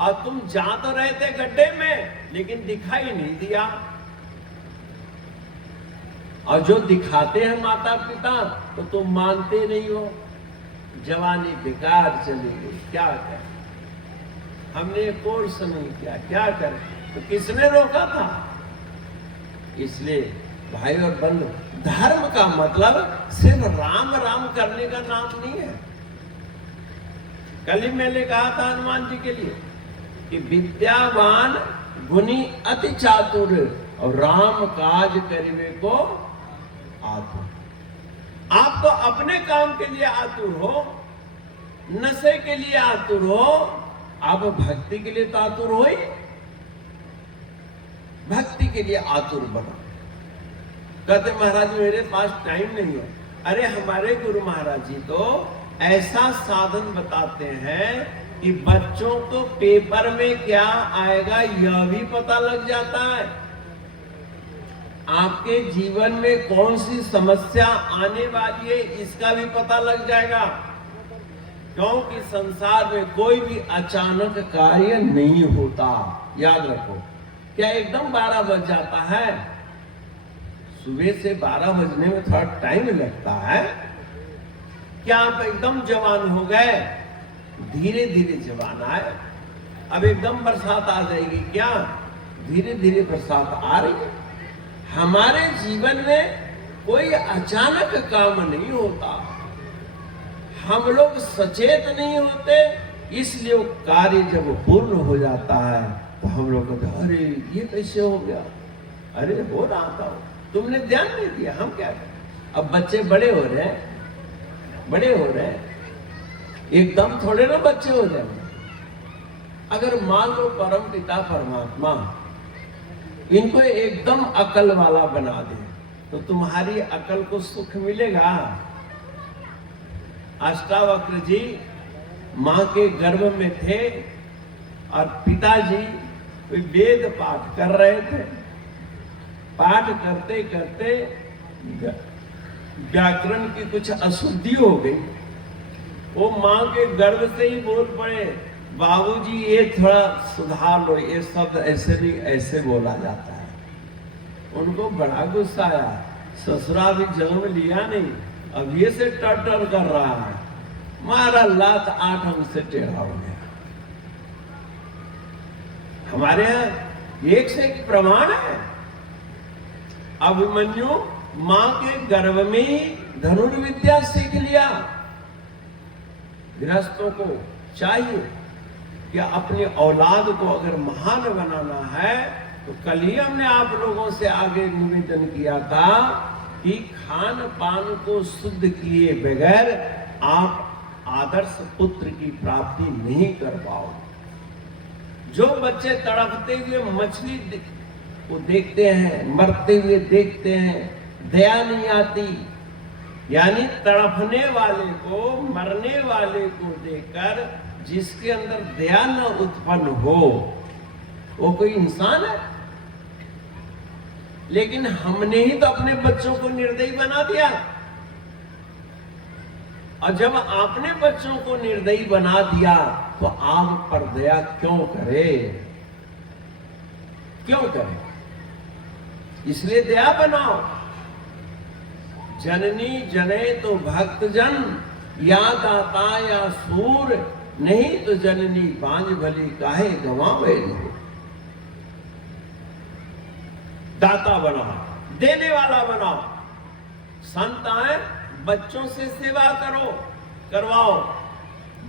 और तुम जा तो रहे थे गड्ढे में, लेकिन दिखाई नहीं दिया। और जो दिखाते हैं माता पिता तो तुम मानते नहीं हो। जवानी बेकार चली गई, क्या करें, हमने कोर्स नहीं किया, क्या करें? तो किसने रोका था? इसलिए भाई और बंधु, धर्म का मतलब सिर्फ राम राम करने का नाम नहीं है। कल ही मैंने कहा था हनुमान जी के लिए कि विद्यावान गुणी अति चातुर और राम काज करिवे को आतुर। आप तो अपने काम के लिए आतुर हो, नशे के लिए आतुर हो, आप भक्ति के लिए तो आतुर हो ही। भक्ति के लिए आतुर बनो। कहते महाराज मेरे पास टाइम नहीं है। अरे हमारे गुरु महाराज जी तो ऐसा साधन बताते हैं कि बच्चों को पेपर में क्या आएगा यह भी पता लग जाता है। आपके जीवन में कौन सी समस्या आने वाली है इसका भी पता लग जाएगा। क्योंकि संसार में कोई भी अचानक कार्य नहीं होता, याद रखो। क्या एकदम 12 बज जाता है? सुबह से 12 बजने में थोड़ा टाइम लगता है। क्या आप एकदम जवान हो गए? धीरे धीरे जवान आए। अब एकदम बरसात आ जाएगी क्या? धीरे धीरे बरसात आ रही है। हमारे जीवन में कोई अचानक काम नहीं होता। हम लोग सचेत नहीं होते, इसलिए वो कार्य जब पूर्ण हो जाता है तो हम लोग कहते अरे ये कैसे हो गया? अरे हो रहा था, तुमने ध्यान नहीं दिया, हम क्या करें? अब बच्चे बड़े हो रहे हैं, बड़े हो रहे हैं, एकदम थोड़े ना बच्चे हो जाएंगे। अगर मान लो परम पिता परमात्मा इनको एकदम अकल वाला बना दे तो तुम्हारी अकल को सुख मिलेगा? अष्टावक्र जी मां के गर्भ में थे और पिताजी वेद पाठ कर रहे थे। पाठ करते करते व्याकरण की कुछ अशुद्धि हो गई। वो मां के गर्भ से ही बोल पड़े, बाबूजी ये थोड़ा सुधार लो, ये शब्द ऐसे नहीं ऐसे बोला जाता है। उनको बड़ा गुस्सा आया। ससुरा भी जन्म लिया नहीं, अब ये से टर कर रहा है। मारा लात 8 अंग से टेढ़ा हो गया। हमारे यहां एक से एक प्रमाण है। अभिमन्यु मां के गर्भ में ही धनुर्विद्या सीख लिया। गृहस्थों को चाहिए कि अपनी औलाद को अगर महान बनाना है तो कल ही हमने आप लोगों से आगे निवेदन किया था कि खान पान को शुद्ध किए बगैर आप आदर्श पुत्र की प्राप्ति नहीं कर पाओगे। जो बच्चे तड़पते हुए मछली को देखते हैं, मरते हुए देखते हैं, दया नहीं आती, यानी तड़पने वाले को, मरने वाले को देखकर जिसके अंदर दया न उत्पन्न हो वो कोई इंसान है? लेकिन हमने ही तो अपने बच्चों को निर्दयी बना दिया। और जब आपने बच्चों को निर्दयी बना दिया तो आप पर दया क्यों करे? क्यों करे? इसलिए दया बनाओ। जननी जने तो भक्त जन, या दाता या सूर, नहीं तो जननी बांझ भली काहे गवावे। दाता बनाओ, देने वाला बनाओ। संत आए, बच्चों से सेवा करो, करवाओ।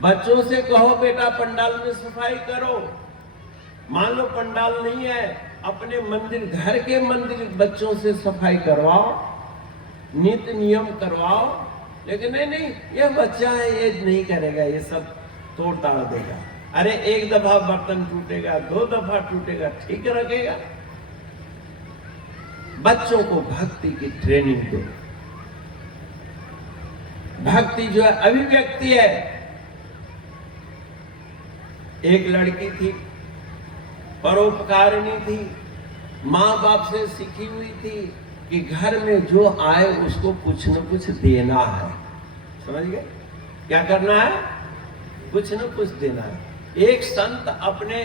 बच्चों से कहो बेटा पंडाल में सफाई करो। मान लो पंडाल नहीं है, अपने मंदिर, घर के मंदिर बच्चों से सफाई करवाओ। नित्य नियम करवाओ, लेकिन नहीं, ये बच्चा है, ये नहीं करेगा, ये सब तोड़ ताड़ देगा। अरे एक दफा बर्तन टूटेगा, 2 दफा टूटेगा, ठीक रखेगा। बच्चों को भक्ति की ट्रेनिंग दो। भक्ति जो है अभिव्यक्ति है। एक लड़की थी, परोपकारिणी थी, माँ बाप से सीखी हुई थी कि घर में जो आए उसको कुछ न कुछ देना है। समझ गए? क्या करना है? कुछ न कुछ देना है। एक संत अपने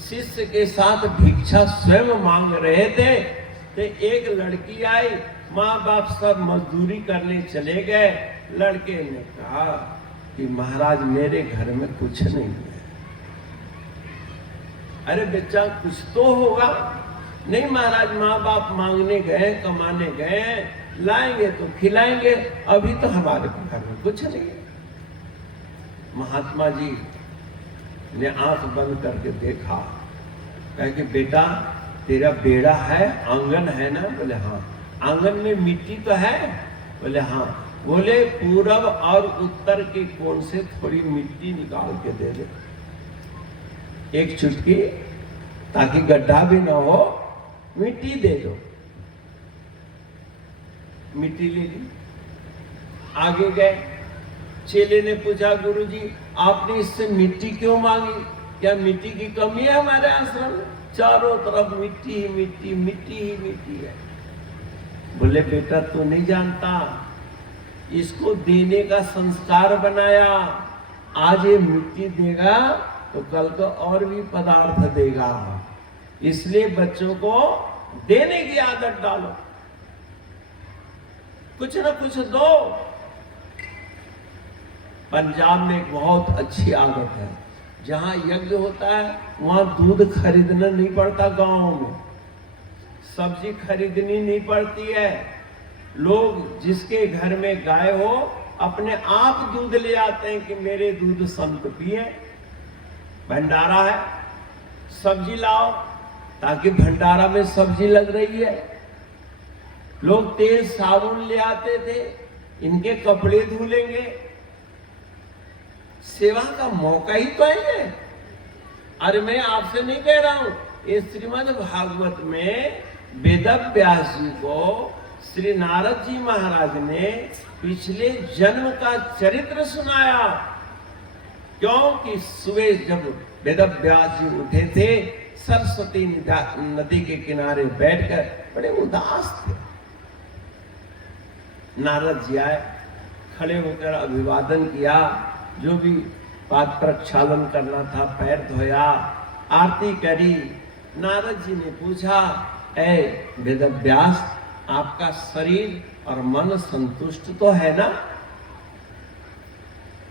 शिष्य के साथ भिक्षा स्वयं मांग रहे थे, तो एक लड़की आई, माँ बाप सब मजदूरी करने चले गए। लड़के ने कहा कि महाराज मेरे घर में कुछ नहीं है। अरे बच्चा कुछ तो होगा। नहीं महाराज, माँ बाप मांगने गए, कमाने गए, लाएंगे तो खिलाएंगे, अभी तो हमारे घर में कुछ नहीं है। महात्मा जी ने आंख बंद करके देखा, कहा कि बेटा तेरा बेड़ा है, आंगन है ना? बोले हाँ। आंगन में मिट्टी तो है? बोले हाँ। बोले पूरब और उत्तर के कोण से थोड़ी मिट्टी निकाल के दे दे, एक चुटकी, ताकि गड्ढा भी ना हो, मिट्टी दे दो। मिट्टी ले ली, आगे गए। चेले ने पूछा, गुरुजी आपने इससे मिट्टी क्यों मांगी? क्या मिट्टी की कमी है हमारे आश्रम में? चारों तरफ मिट्टी ही मिट्टी, मिट्टी ही मिट्टी है। बोले बेटा तू नहीं जानता, इसको देने का संस्कार बनाया। आज ये मिट्टी देगा तो कल को और भी पदार्थ देगा, इसलिए बच्चों को देने की आदत डालो, कुछ न कुछ दो। पंजाब में एक बहुत अच्छी आदत है, जहां यज्ञ होता है वहां दूध खरीदना नहीं पड़ता। गांव में सब्जी खरीदनी नहीं पड़ती है। लोग जिसके घर में गाय हो अपने आप दूध ले आते हैं कि मेरे दूध संत पिए। भंडारा है, सब्जी लाओ, ताकि भंडारा में सब्जी लग रही है। लोग तेल साबुन ले आते थे, इनके कपड़े धुलेंगे। सेवा का मौका ही तो है। अरे मैं आपसे नहीं कह रहा हूं, ये श्रीमद् भागवत में वेद व्यास जी को श्री नारद जी महाराज ने पिछले जन्म का चरित्र सुनाया। क्योंकि सुबह जब वेद व्यास जी उठे थे, सरस्वती नदी के किनारे बैठकर बड़े उदास थे। नारद जी आए, खड़े होकर अभिवादन किया, जो भी पाद प्रक्षालन करना था पैर धोया, आरती करी। नारद जी ने पूछा, ऐ वेद व्यास आपका शरीर और मन संतुष्ट तो है ना?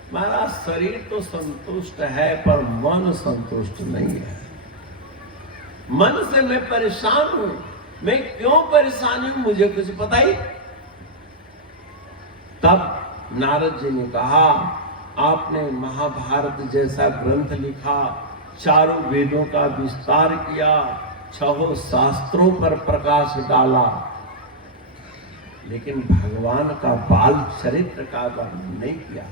हमारा शरीर तो संतुष्ट है पर मन संतुष्ट नहीं है। मन से मैं परेशान हूं। मैं क्यों परेशान हूं मुझे कुछ पता ही। तब नारद जी ने कहा, आपने महाभारत जैसा ग्रंथ लिखा, चारों वेदों का विस्तार किया, 6 शास्त्रों पर प्रकाश डाला, लेकिन भगवान का बाल चरित्र का वर्णन नहीं किया।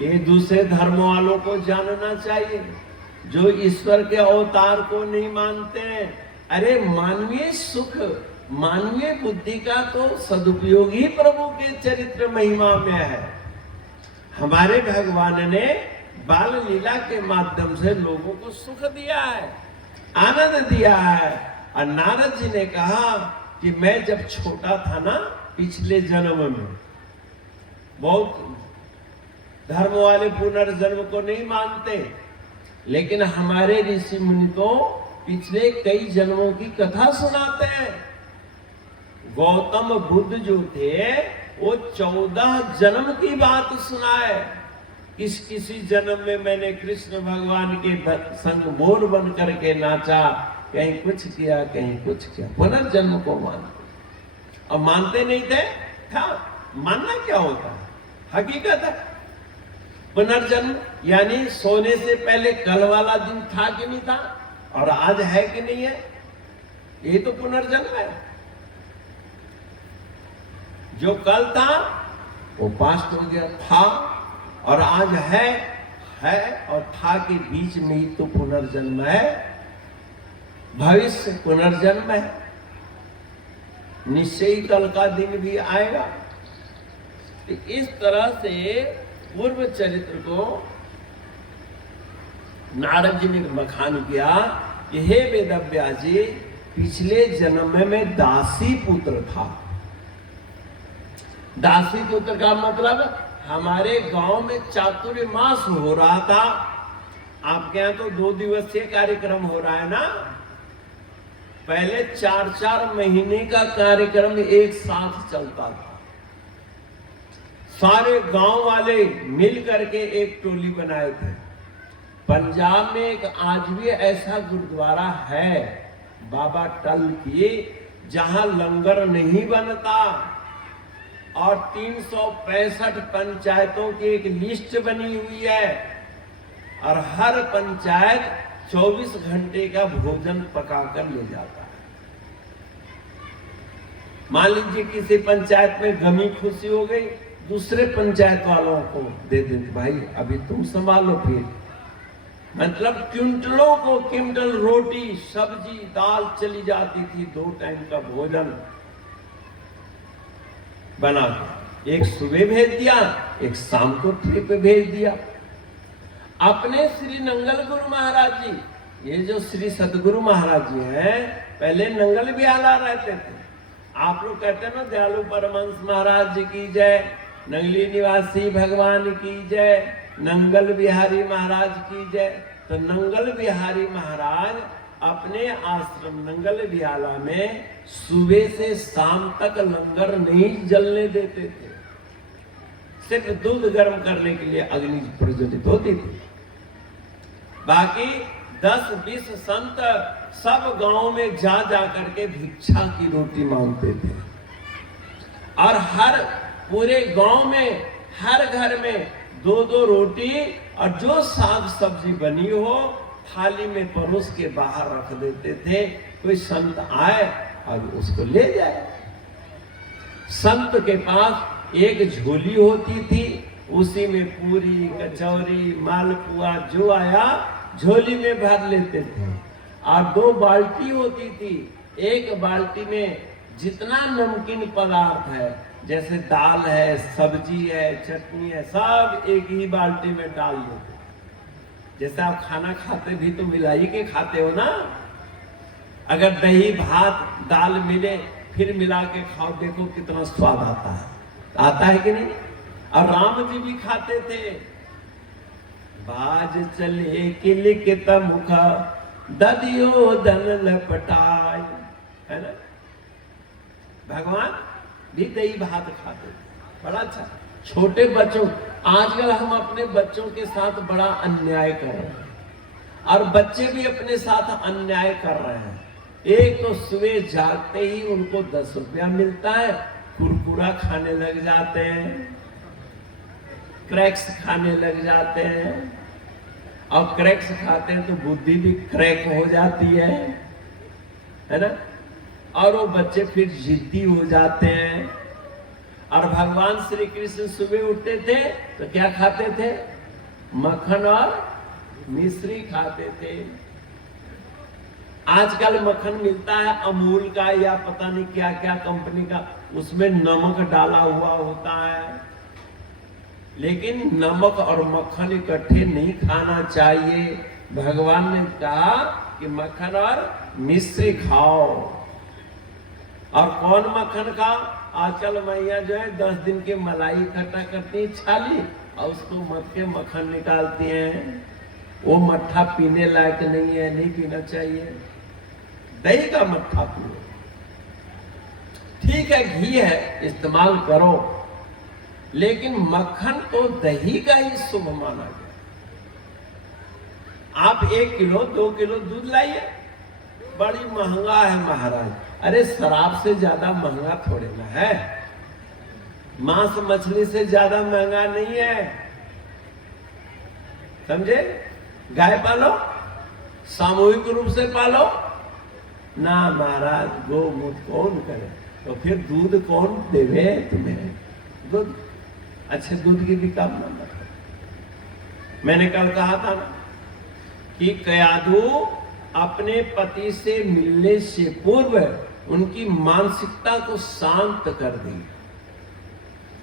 ये दूसरे धर्म वालों को जानना चाहिए, जो ईश्वर के अवतार को नहीं मानते हैं। अरे मानवीय सुख, मानवीय बुद्धि का तो सदुपयोग ही प्रभु के चरित्र महिमा में है। हमारे भगवान ने बाल लीला के माध्यम से लोगों को सुख दिया है, आनंद दिया है। और नारद जी ने कहा कि मैं जब छोटा था ना, पिछले जन्म में, बहुत धर्म वाले पुनर्जन्म को नहीं मानते, लेकिन हमारे ऋषि मुनि तो पिछले कई जन्मों की कथा सुनाते हैं। गौतम बुद्ध जो थे वो 14 जन्म की बात सुनाए। किसी जन्म में मैंने कृष्ण भगवान के संग मोर बन करके नाचा, कहीं कुछ किया कहीं कुछ किया। पुनर्जन्म को मानते, अब मानते नहीं थे। था मानना क्या होता है? हकीकत है। पुनर्जन्म यानी सोने से पहले कल वाला दिन था कि नहीं था, और आज है कि नहीं है, ये तो पुनर्जन्म है। जो कल था वो पास्ट हो गया, था और आज है और था के बीच में ही तो पुनर्जन्म है, भविष्य पुनर्जन्म है, निश्चय ही कल का दिन भी आएगा। तो इस तरह से पूर्व चरित्र को नारद जी ने बखान किया कि हे वेदव्यास जी, पिछले जन्म में दासी पुत्र था। दासी पुत्र का मतलब हमारे गांव में चातुर्मास हो रहा था। आपके यहाँ तो 2 दिवसीय कार्यक्रम हो रहा है ना, पहले 4-4 महीने का कार्यक्रम एक साथ चलता था। सारे गांव वाले मिल करके एक टोली बनाए थे। पंजाब में एक आज भी ऐसा गुरुद्वारा है बाबा टल की, जहां लंगर नहीं बनता और 365 पंचायतों की एक लिस्ट बनी हुई है और हर पंचायत 24 घंटे का भोजन पकाकर ले जाता है। मान लीजिए किसी पंचायत में गमी खुशी हो गई, दूसरे पंचायत वालों को दे देते, भाई अभी तुम संभालो। फिर मतलब क्विंटलों को क्विंटल रोटी सब्जी दाल चली जाती थी, 2 टाइम का भोजन बना के एक सुबह भेज दिया, एक शाम को ट्रिप भेज दिया। अपने श्री नंगल गुरु महाराज जी, ये जो श्री सतगुरु महाराज जी हैं, पहले नंगल बिहाला रहते थे। आप लोग कहते हैं ना दयालु परमहंस महाराज जी की जय, नंगली निवासी भगवान की जय, नंगल बिहारी महाराज की जय। तो नंगल बिहारी महाराज अपने आश्रम नंगल बिहाला में सुबह से शाम तक लंगर नहीं जलने देते थे, सिर्फ दूध गर्म करने के लिए अग्नि प्रज्वलित होती थी। बाकी 10-20 संत सब गांव में जा करके भिक्षा की रोटी मांगते थे और हर पूरे गांव में हर घर में 2-2 रोटी और जो साग सब्जी बनी हो थाली में परोस के बाहर रख देते थे। कोई संत आए और उसको ले जाए। संत के पास एक झोली होती थी, उसी में पूरी कचौरी मालपुआ जो आया झोली में भर लेते थे और 2 बाल्टी होती थी। एक बाल्टी में जितना नमकीन पदार्थ है, जैसे दाल है, सब्जी है, चटनी है, सब एक ही बाल्टी में डाल देते। जैसे आप खाना खाते भी तो मिलाई के खाते हो ना, अगर दही भात दाल मिले फिर मिला के खाओ, देखो कितना स्वाद आता है कि नहीं। और राम जी भी खाते थे। बाज चले किलिकित मुख ददियो दन लपटाय, है ना। भगवान भी दही भात खाते थे, बड़ा अच्छा। छोटे बच्चों, आजकल हम अपने बच्चों के साथ बड़ा अन्याय कर रहे हैं और बच्चे भी अपने साथ अन्याय कर रहे हैं। एक तो सुबह जागते ही उनको 10 रुपया मिलता है, कुरकुरा खाने लग जाते हैं, क्रैक्स खाने लग जाते हैं और क्रैक्स खाते हैं तो बुद्धि भी क्रैक हो जाती है ना। और वो बच्चे फिर जिद्दी हो जाते हैं। और भगवान श्री कृष्ण सुबह उठते थे तो क्या खाते थे? मक्खन और मिश्री खाते थे। आजकल मक्खन मिलता है अमूल का या पता नहीं क्या क्या कंपनी का, उसमें नमक डाला हुआ होता है। लेकिन नमक और मक्खन इकट्ठे नहीं खाना चाहिए। भगवान ने कहा कि मक्खन और मिश्री खाओ। और कौन मक्खन खाओ? आजकल मैया जो है 10 दिन की मलाई इकट्ठा करती है छाली और उसको मत के मक्खन निकालती हैं। वो मट्ठा पीने लायक नहीं है, नहीं पीना चाहिए। दही का मट्ठा पियो, ठीक है, घी है इस्तेमाल करो, लेकिन मक्खन तो दही का ही शुभ माना गया। आप 1 किलो 2 किलो दूध लाइए, बड़ी महंगा है महाराज। अरे शराब से ज्यादा महंगा थोड़े ना है, मांस मछली से ज्यादा महंगा नहीं है, समझे। गाय पालो, सामूहिक रूप से पालो ना महाराज, गोमूत्र कौन करे। तो फिर दूध कौन देवे तुम्हें? दूध, अच्छे दूध की भी कामना मत करो। मैंने कल कहा था ना कि कयाधु अपने पति से मिलने से पूर्व उनकी मानसिकता को शांत कर दी।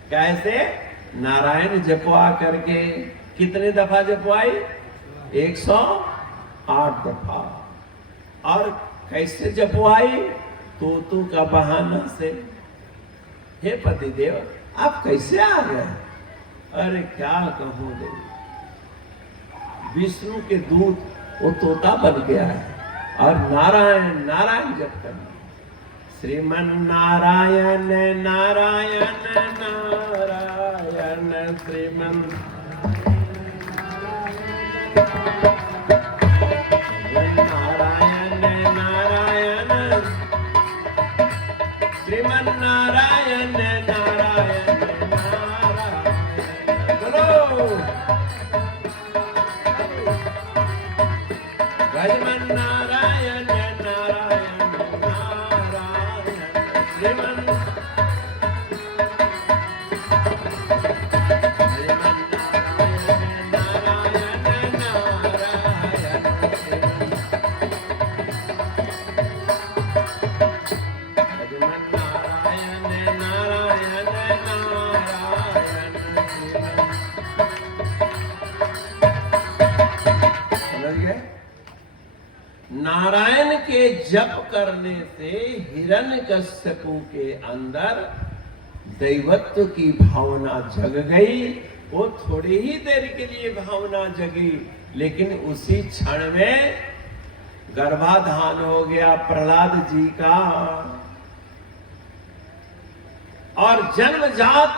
कैसे? नारायण जपवा करके कितने दफा जपवाई? 108 दफा। और कैसे जपवाई? तू का बहाना से। हे पतिदेव, आप कैसे आ गए? अरे क्या कहूं देवी, विष्णु के दूत वो तोता बन गया है और नारायण नारायण जप करना। श्रीमन नारायण नारायण नारायण श्रीमन नारायण नारायण श्रीमन नारायण नारायण नारायण। बोलो श्रीमन नारायण नारायण नारायण श्रीमन नारायण के जप करने से हिरण्यकश्यपु के अंदर दैवत्व की भावना जग गई। वो थोड़ी ही देर के लिए भावना जगी, लेकिन उसी क्षण में गर्भाधान हो गया प्रहलाद जी का और जन्मजात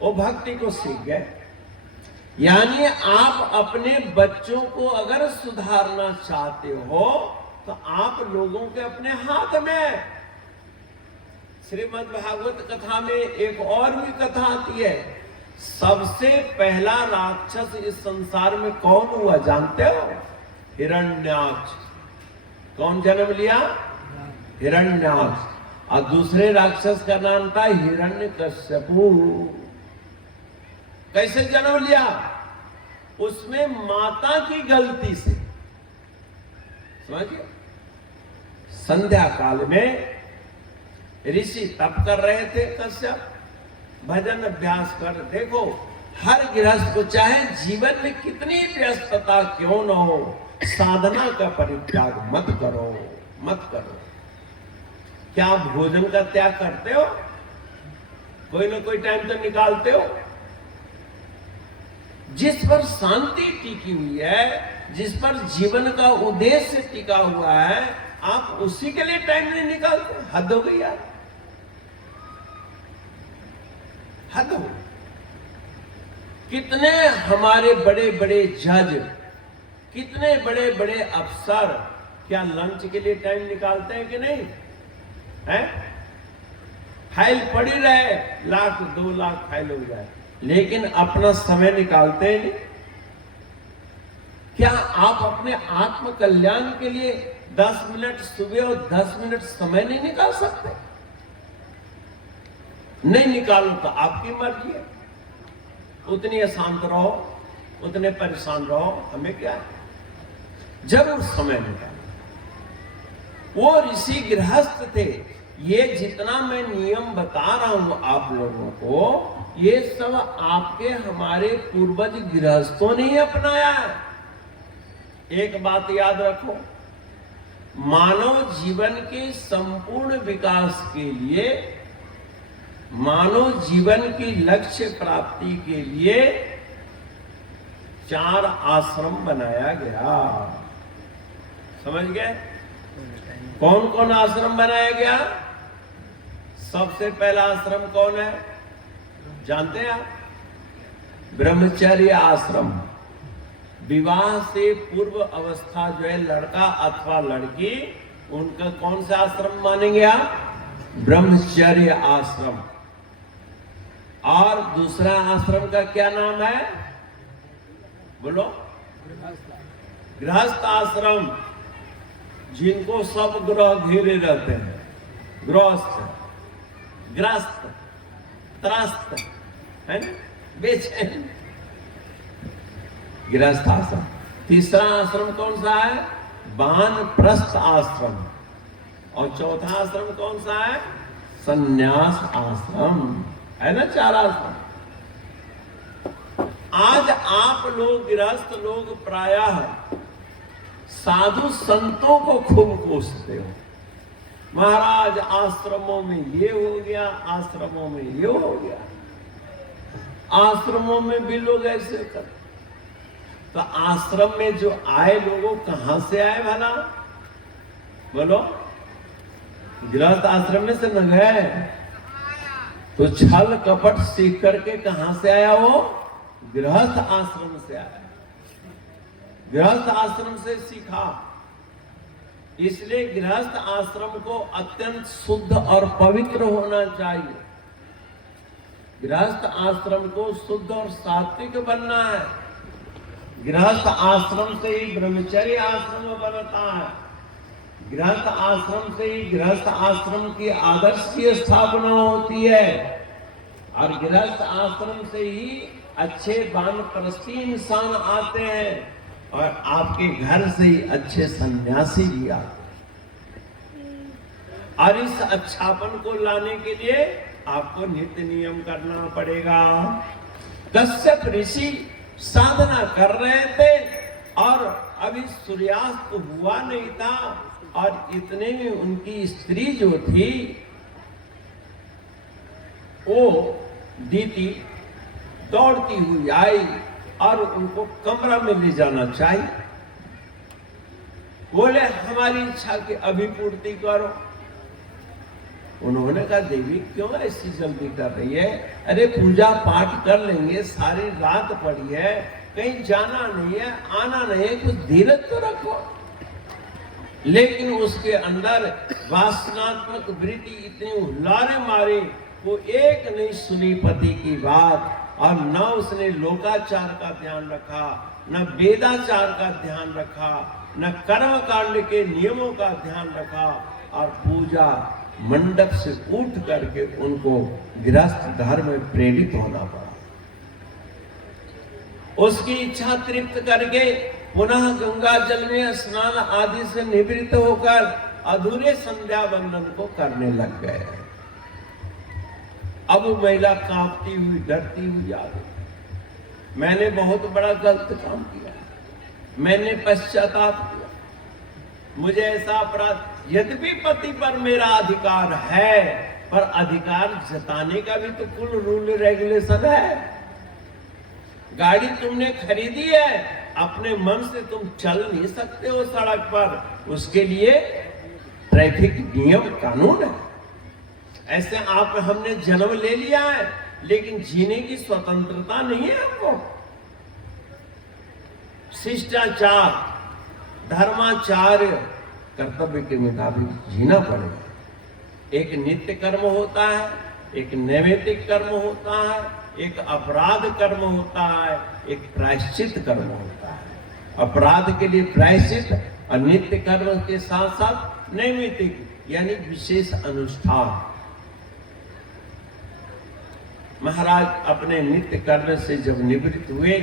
वो भक्ति को सीख गए। यानी आप अपने बच्चों को अगर सुधारना चाहते हो तो आप लोगों के अपने हाथ में। श्रीमद् भागवत कथा में एक और भी कथा आती है। सबसे पहला राक्षस इस संसार में कौन हुआ जानते हो? हिरण्याक्ष। कौन जन्म लिया? हिरण्याक्ष। और दूसरे राक्षस का नाम था हिरण्यकश्यपु। कैसे जन्म लिया? उसमें माता की गलती से। समझिए, संध्या काल में ऋषि तप कर रहे थे, कश्यप भजन अभ्यास कर। देखो, हर गृहस्थ को चाहे जीवन में कितनी व्यस्तता क्यों न हो, साधना का परित्याग मत करो, मत करो। क्या आप भोजन का त्याग करते हो? कोई ना कोई टाइम तो निकालते हो। जिस पर शांति टिकी हुई है, जिस पर जीवन का उद्देश्य टिका हुआ है, आप उसी के लिए टाइम नहीं निकालते। हद हो गई यार, हद हो। कितने हमारे बड़े बड़े जज, कितने बड़े बड़े अफसर क्या लंच के लिए टाइम निकालते हैं कि नहीं? है? फाइल पड़ी रहे, 1,00,000 2,00,000 फाइल हो जाए, लेकिन अपना समय निकालते नहीं। क्या आप अपने आत्म कल्याण के लिए 10 मिनट सुबह और 10 मिनट समय नहीं निकाल सकते? नहीं निकालो तो आपकी मर्जी है। उतनी अशांत रहो, उतने परेशान रहो, हमें क्या है? जरूर समय निकालो। वो ऋषि गृहस्थ थे। ये जितना मैं नियम बता रहा हूं आप लोगों को, ये सब आपके हमारे पूर्वज गृहस्थों ने ही अपनाया है। एक बात याद रखो, मानव जीवन के संपूर्ण विकास के लिए, मानव जीवन की लक्ष्य प्राप्ति के लिए 4 आश्रम बनाया गया। समझ गए? कौन कौन आश्रम बनाया गया? सबसे पहला आश्रम कौन है जानते हैं आप? ब्रह्मचर्य आश्रम। विवाह से पूर्व अवस्था जो है लड़का अथवा लड़की, उनका कौन सा आश्रम मानेंगे आप? ब्रह्मचर्य आश्रम। और दूसरा आश्रम का क्या नाम है? बोलो। गृहस्थ आश्रम, जिनको सब ग्रह घेरे रहते हैं। गृहस्थ, ग्रस्त, त्रस्त, है ना, बेचैन, गृहस्थ आश्रम। तीसरा आश्रम कौन सा है? वानप्रस्थ आश्रम। और चौथा आश्रम कौन सा है? संन्यास आश्रम, है ना, 4 आश्रम। आज आप लोग गृहस्थ लोग प्रायः साधु संतों को खूब कोसते हो, महाराज आश्रमों में ये हो गया, आश्रमों में ये हो गया, आश्रमों में भी लोग ऐसे करते। तो आश्रम में जो आए लोगों कहां से आए भला? बोलो, गृहस्थ आश्रम में से न गए तो छल कपट सीख करके कहां से आया वो? गृहस्थ आश्रम से आया, गृहस्थ आश्रम से सीखा। इसलिए गृहस्थ आश्रम को अत्यंत शुद्ध और पवित्र होना चाहिए। गृहस्थ आश्रम को शुद्ध और सात्विक बनना है। गृहस्थ आश्रम से ही ब्रह्मचर्य आश्रम बनता है। गृहस्थ आश्रम से ही गृहस्थ आश्रम की आदर्श की स्थापना होती है। और गृहस्थ आश्रम से ही अच्छे वानप्रस्थी इंसान आते हैं और आपके घर से ही अच्छे सन्यासी भी आते हैं। और इस अच्छापन को लाने के लिए आपको नित्य नियम करना पड़ेगा। कश्यप ऋषि साधना कर रहे थे और अभी सूर्यास्त हुआ नहीं था और इतने में उनकी स्त्री जो थी वो दीति दौड़ती हुई आई और उनको कमरा में ले जाना चाहिए। बोले हमारी इच्छा की अभिपूर्ति करो। उन्होंने कहा देवी क्यों ऐसी जल्दी कर रही है? अरे पूजा पाठ कर लेंगे, सारी रात पड़ी है, कहीं जाना नहीं है, आना नहीं है, कुछ धीरज तो रखो। लेकिन उसके अंदर वासनात्मक वृत्ति इतनी हुल्लारे मारी, वो एक नहीं सुनी पति की बात और न उसने लोकाचार का ध्यान रखा, न वेदाचार का ध्यान रखा, न कर्म कांड के नियमों का ध्यान रखा और पूजा मंडप से उठ करके उनको गृहस्थ धर्म में प्रेरित होना पड़ा। उसकी इच्छा तृप्त करके पुनः गंगा जल में स्नान आदि से निवृत्त होकर अधूरे संध्या वंदन को करने लग गए। अब वो महिला कांपती हुई डरती हुई आ गई। मैंने बहुत बड़ा गलत काम किया, मैंने पश्चाताप किया, मुझे ऐसा अपराध, यद्यपि पति पर मेरा अधिकार है पर अधिकार जताने का भी तो कुल रूल रेगुलेशन है। गाड़ी तुमने खरीदी है, अपने मन से तुम चल नहीं सकते हो सड़क पर, उसके लिए ट्रैफिक नियम कानून है। ऐसे आप हमने जन्म ले लिया है लेकिन जीने की स्वतंत्रता नहीं है हमको। शिष्टाचार, धर्माचार्य, कर्तव्य के मुताबिक जीना पड़ेगा। एक नित्य कर्म होता है, एक नैमित्तिक कर्म होता है, एक अपराध कर्म होता है, एक प्रायश्चित कर्म होता है। अपराध के लिए प्रायश्चित और नित्य कर्म के साथ साथ नैमित्तिक यानी विशेष अनुष्ठान। महाराज अपने नित्य कर्म से जब निवृत्त हुए,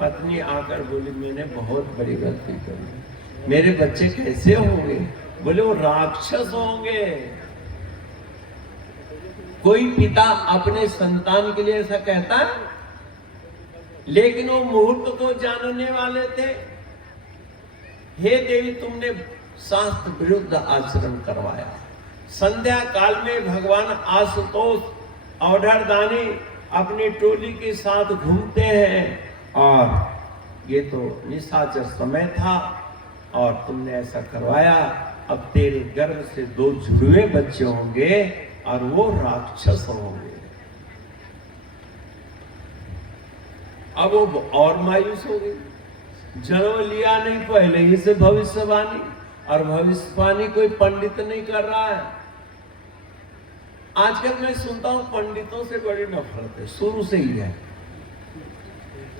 पत्नी आकर बोली मैंने बहुत बड़ी गलती करी, मेरे बच्चे कैसे होंगे? बोले वो राक्षस होंगे। कोई पिता अपने संतान के लिए ऐसा कहता है? लेकिन वो मुहूर्त को जानने वाले थे। हे देवी तुमने शास्त्र विरुद्ध आचरण करवाया। संध्या काल में भगवान आशुतोष औढ़रदानी अपनी टोली के साथ घूमते हैं और ये तो निशाचर समय था और तुमने ऐसा करवाया। अब तेरे गर्भ से 2 जुड़वे बच्चे होंगे और वो राक्षस होंगे। अब वो और मायूस हो गई। जन्म लिया नहीं पहले ही से भविष्यवाणी, और भविष्यवाणी कोई पंडित नहीं कर रहा है। आजकल मैं सुनता हूं पंडितों से बड़ी नफरत है, शुरू से ही है,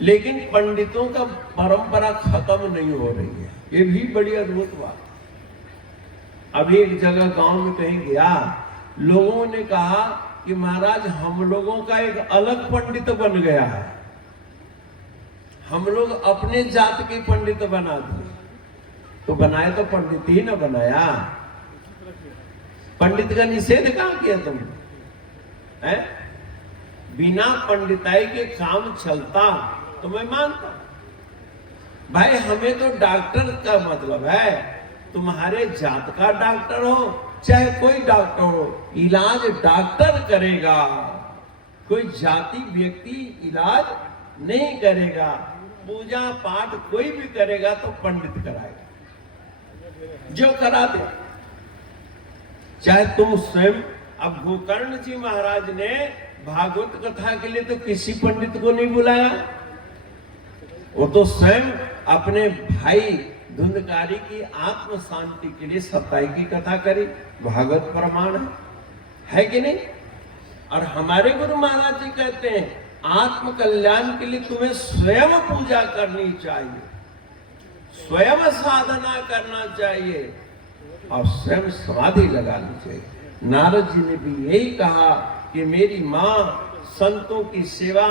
लेकिन पंडितों का परंपरा खत्म नहीं हो रही है। ये भी बड़ी अद्भुत बात। अभी एक जगह गांव में कहीं गया लोगों ने कहा कि महाराज हम लोगों का एक अलग पंडित बन गया है, हम लोग अपने जात के पंडित बना दिए। तो बनाए तो पंडित ही ना बनाया, पंडित का निषेध कहां किया तुम है? बिना पंडिताई के काम चलता तो मैं मानता। भाई हमें तो डॉक्टर का मतलब है, तुम्हारे जात का डॉक्टर हो चाहे कोई डॉक्टर हो, इलाज डॉक्टर करेगा, कोई जाति व्यक्ति इलाज नहीं करेगा। पूजा पाठ कोई भी करेगा तो पंडित कराएगा, जो करा दे। चाहे तुम स्वयं, अब गोकर्ण जी महाराज ने भागवत कथा के लिए तो किसी पंडित को नहीं बुलाया, वो तो स्वयं अपने भाई धुंधकारी की आत्म शांति के लिए सताई की कथा करी, भागवत प्रमाण है कि नहीं? और हमारे गुरु महाराज जी कहते हैं आत्म कल्याण के लिए तुम्हें स्वयं पूजा करनी चाहिए, स्वयं साधना करना चाहिए और स्वयं समाधि लगानी चाहिए। नारद जी ने भी यही कहा कि मेरी मां संतों की सेवा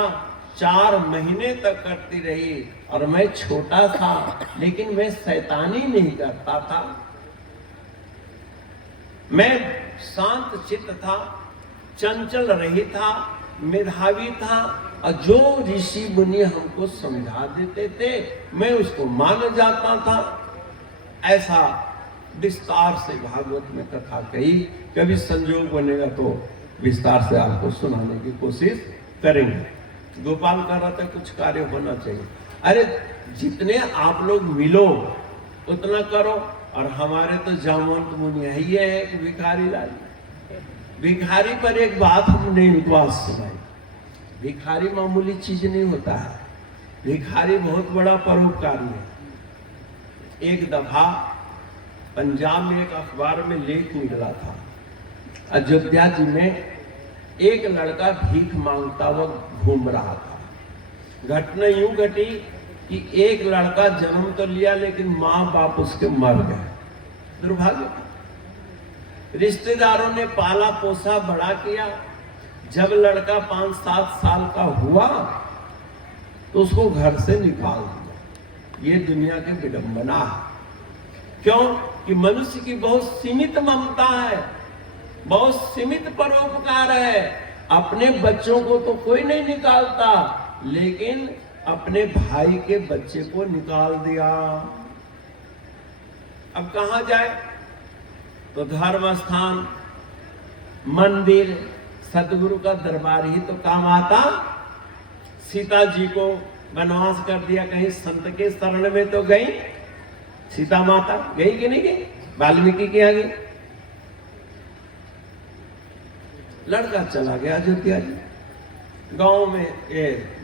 4 महीने तक करती रही और मैं छोटा था लेकिन मैं शैतानी नहीं करता था, मैं शांत चित्त था, चंचल रही था, मेधावी था और जो ऋषि मुनि हमको समझा देते थे मैं उसको मान जाता था। ऐसा विस्तार से भागवत में कथा कही, कभी संयोग बनेगा तो विस्तार से आपको सुनाने की कोशिश करेंगे। गोपाल कह रहा था कुछ कार्य होना चाहिए। अरे जितने आप लोग मिलो उतना करो। और हमारे तो जामवंत मुनि ही है कि भिखारी लाल, भिखारी पर एक बात हमने इनको आज सुनाई। भिखारी मामूली चीज नहीं होता है, भिखारी बहुत बड़ा परोपकारी है। एक दफा पंजाब में एक अखबार में लेख निकला था, अयोध्या जी में एक लड़का भीख मांगता हुआ घूम रहा था। घटना यूं घटी कि एक लड़का जन्म तो लिया लेकिन माँ बाप उसके मर गए, दुर्भाग्य। रिश्तेदारों ने पाला पोसा बड़ा किया। जब लड़का 5-7 साल का हुआ तो उसको घर से निकाल दिया। ये दुनिया की विडंबना है। क्यों? कि मनुष्य की बहुत सीमित ममता है, बहुत सीमित परोपकार है। अपने बच्चों को तो कोई नहीं निकालता, लेकिन अपने भाई के बच्चे को निकाल दिया। अब कहां जाए? तो धर्म स्थान, मंदिर, सतगुरु का दरबार ही तो काम आता। सीता जी को वनवास कर दिया, कहीं संत के शरण में तो गई। सीता माता गई कि नहीं गई? वाल्मीकि के यहाँ गई। लड़का चला गया अयोध्या जी। गांव में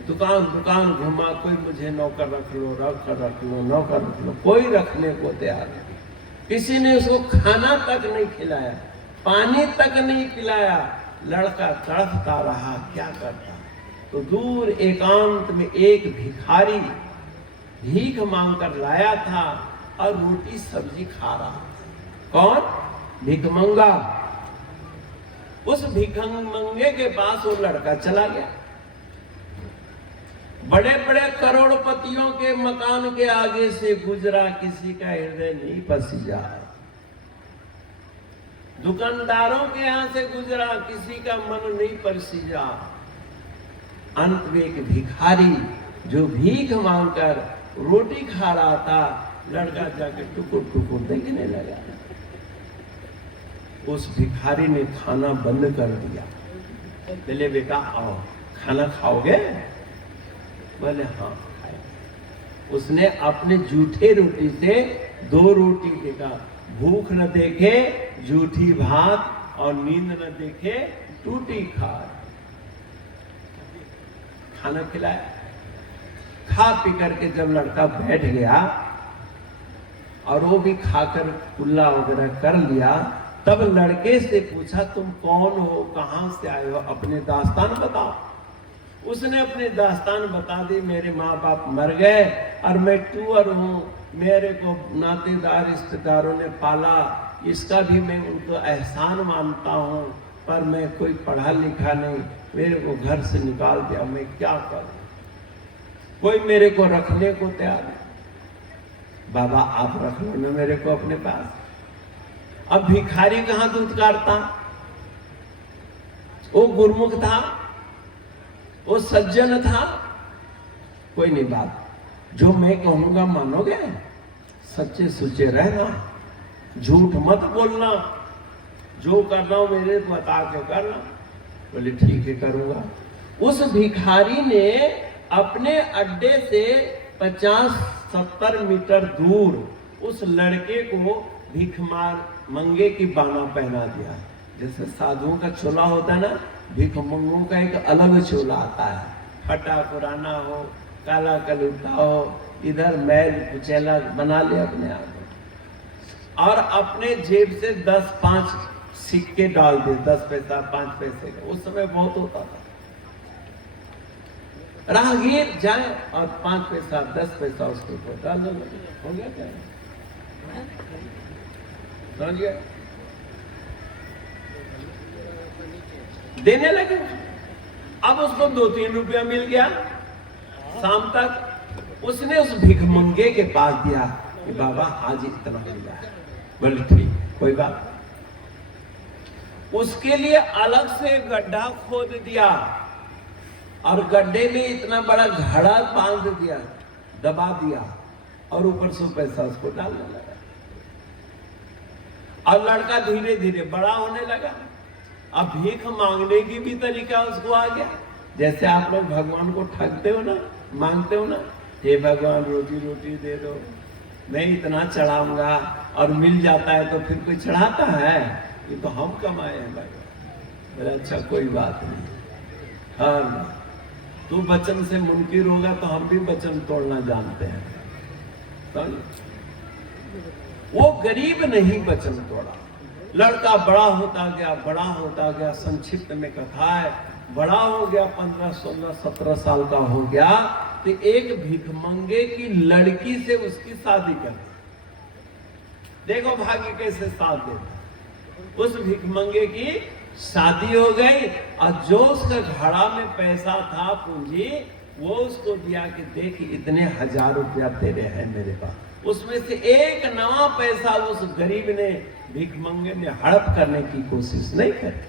दुकान दुकान घुमा, कोई मुझे नौकर रख लो, नौकर रख लो, कोई रखने को तैयार नहीं। किसी ने उसको खाना तक नहीं खिलाया, पानी तक नहीं पिलाया। लड़का तड़पता रहा, क्या करता? तो दूर एकांत में एक भिखारी भीख मांगकर लाया था और रोटी सब्जी खा रहा। कौन? भिखमंगा। उस भिखमंगे के पास वो लड़का चला गया। बड़े बड़े करोड़पतियों के मकान के आगे से गुजरा, किसी का हृदय नहीं पसीजा। दुकानदारों के यहां से गुजरा, किसी का मन नहीं परसीजा। अंत में एक भिखारी जो भीख मांगकर रोटी खा रहा था, लड़का जाके टुकुर टुकुर देखने लगा। उस भिखारी ने खाना बंद कर दिया। बोले बेटा आओ, खाना खाओगे? बोले हाँ खाए। उसने अपने जूठे रोटी से 2 रोटी देखा। भूख न देखे जूठी भात और नींद न देखे टूटी खाए। खाना खिलाया। खा पी करके जब लड़का बैठ गया और वो भी खाकर कुल्ला वगैरह कर लिया, तब लड़के से पूछा तुम कौन हो, कहां से आए हो, अपने दास्तान बताओ। उसने अपने दास्तान बता दी। मेरे माँ बाप मर गए और मैं टूअर हूँ, मेरे को नातेदार रिश्तेदारों ने पाला, इसका भी मैं उनको एहसान मानता हूँ। पर मैं कोई पढ़ा लिखा नहीं, मेरे को घर से निकाल दिया, मैं क्या करूं? कोई मेरे को रखने को तैयार नहीं। बाबा आप रख लो ना मेरे को अपने पास। अब भिखारी कहां दूध काटता? वो गुरमुख था, वो सज्जन था। कोई नहीं, बात जो मैं कहूंगा मानोगे, सच्चे सुचे रहना, झूठ मत बोलना, जो करना हो मेरे बता के करना। बोले ठीक है करूंगा। उस भिखारी ने अपने अड्डे से 50-70 मीटर दूर उस लड़के को भीख मंगे की बाना पहना दिया। जैसे साधुओं का चोला होता है ना, भीख मंगों का एक अलग चोला आता है, फटा पुराना हो, काला कलूटा हो, इधर मैल कुचैला बना ले अपने आप में, और अपने जेब से 10-5 सिक्के डाल दे, 10 पैसा 5 पैसे का। उस समय बहुत होता था। राहगीर जाए और 5 पैसा 10 पैसा उसके ऊपर डाल दो, हो गया क्या? समझ गया? देने लगे। अब उसको 2-3 रुपया मिल गया। शाम तक उसने उस भिखमंगे के पास दिया कि बाबा आज इतना मिला है। बोले ठीक, कोई बात। उसके लिए अलग से गड्ढा खोद दिया और गड्ढे में इतना बड़ा घड़ा बांध दिया, दबा दिया, और ऊपर से पैसा उसको डालने लगा। और लड़का धीरे धीरे बड़ा होने लगा। अब भीख मांगने की भी तरीका उसको आ गया। जैसे आप लोग भगवान को ठगते हो ना, मांगते हो ना, हे भगवान रोजी रोटी दे दो, मैं इतना चढ़ाऊंगा, और मिल जाता है तो फिर कोई चढ़ाता है? ये तो हम कमाए हैं भगवान। बोले अच्छा कोई बात नहीं, हाँ तू वचन से मुनकिर होगा तो हम भी वचन तोड़ना जानते हैं। तो वो गरीब नहीं वचन तोड़ा। लड़का बड़ा होता गया, बड़ा होता गया। संक्षिप्त में कथा है, बड़ा हो गया, 15, 16, 17 साल का हो गया, तो एक भिखमंगे की लड़की से उसकी शादी कर दी। देखो भाग्य कैसे साथ देता। उस भिखमंगे की शादी हो गई, और जो उसका घड़ा में पैसा था, पूंजी, वो उसको दिया कि देख इतने 1000 रुपया तेरे हैं मेरे पास। उसमें से एक नवा पैसा उस गरीब ने, भिखमंगे ने हड़प करने की कोशिश नहीं करी।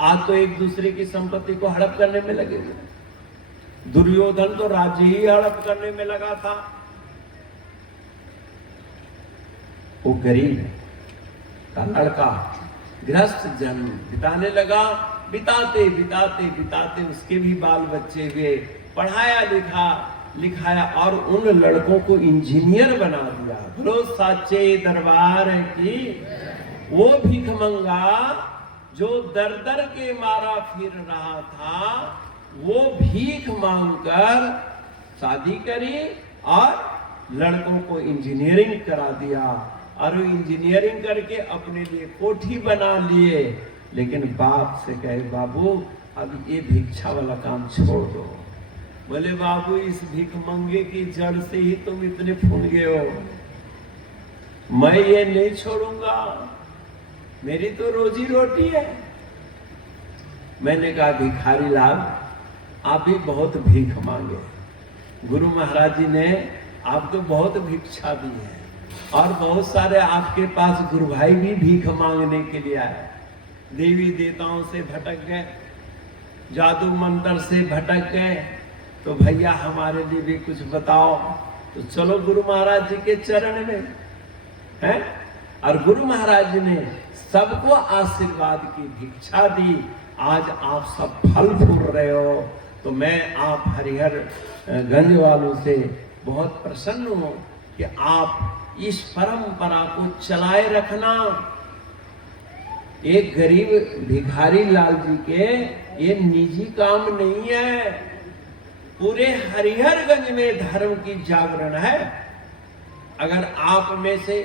आज तो एक दूसरे की संपत्ति को हड़प करने में लगे हुए। दुर्योधन तो राज्य ही हड़प करने में लगा था। वो गरीब का लड़का गृहस्थ जन्म बिताने लगा। बिताते बिताते बिताते उसके भी बाल बच्चे हुए, पढ़ाया लिखाया, और उन लड़कों को इंजीनियर बना दिया। बोलो साचे दरबार की। वो भिखमंगा जो दर दर के मारा फिर रहा था, वो भीख मांगकर शादी करी और लड़कों को इंजीनियरिंग करा दिया, और इंजीनियरिंग करके अपने लिए कोठी बना लिए। लेकिन बाप से कहे बाबू अब ये भिक्षा वाला काम छोड़ दो। बोले बाबू इस भिखमंगे की जड़ से ही तुम इतने फूंगे हो, मैं ये नहीं छोड़ूंगा, मेरी तो रोजी रोटी है। मैंने कहा भिखारी लाल आप भी बहुत भीख मांगे, गुरु महाराज जी ने आपको बहुत भिक्षा दी है, और बहुत सारे आपके पास गुरु भाई भी भीख मांगने के लिए आए। देवी देवताओं से भटक गए, जादू मंत्र से भटक गए, तो भैया हमारे लिए भी कुछ बताओ। तो चलो गुरु महाराज जी के चरण में है, और गुरु महाराज जी ने सबको आशीर्वाद की भिक्षा दी। आज आप सब फल फूल रहे हो, तो मैं आप हरिहर गंज वालों से बहुत प्रसन्न हूं कि आप इस परंपरा को चलाए रखना। एक गरीब भिखारी लाल जी के ये निजी काम नहीं है, पूरे हरिहरगंज में धर्म की जागरण है। अगर आप में से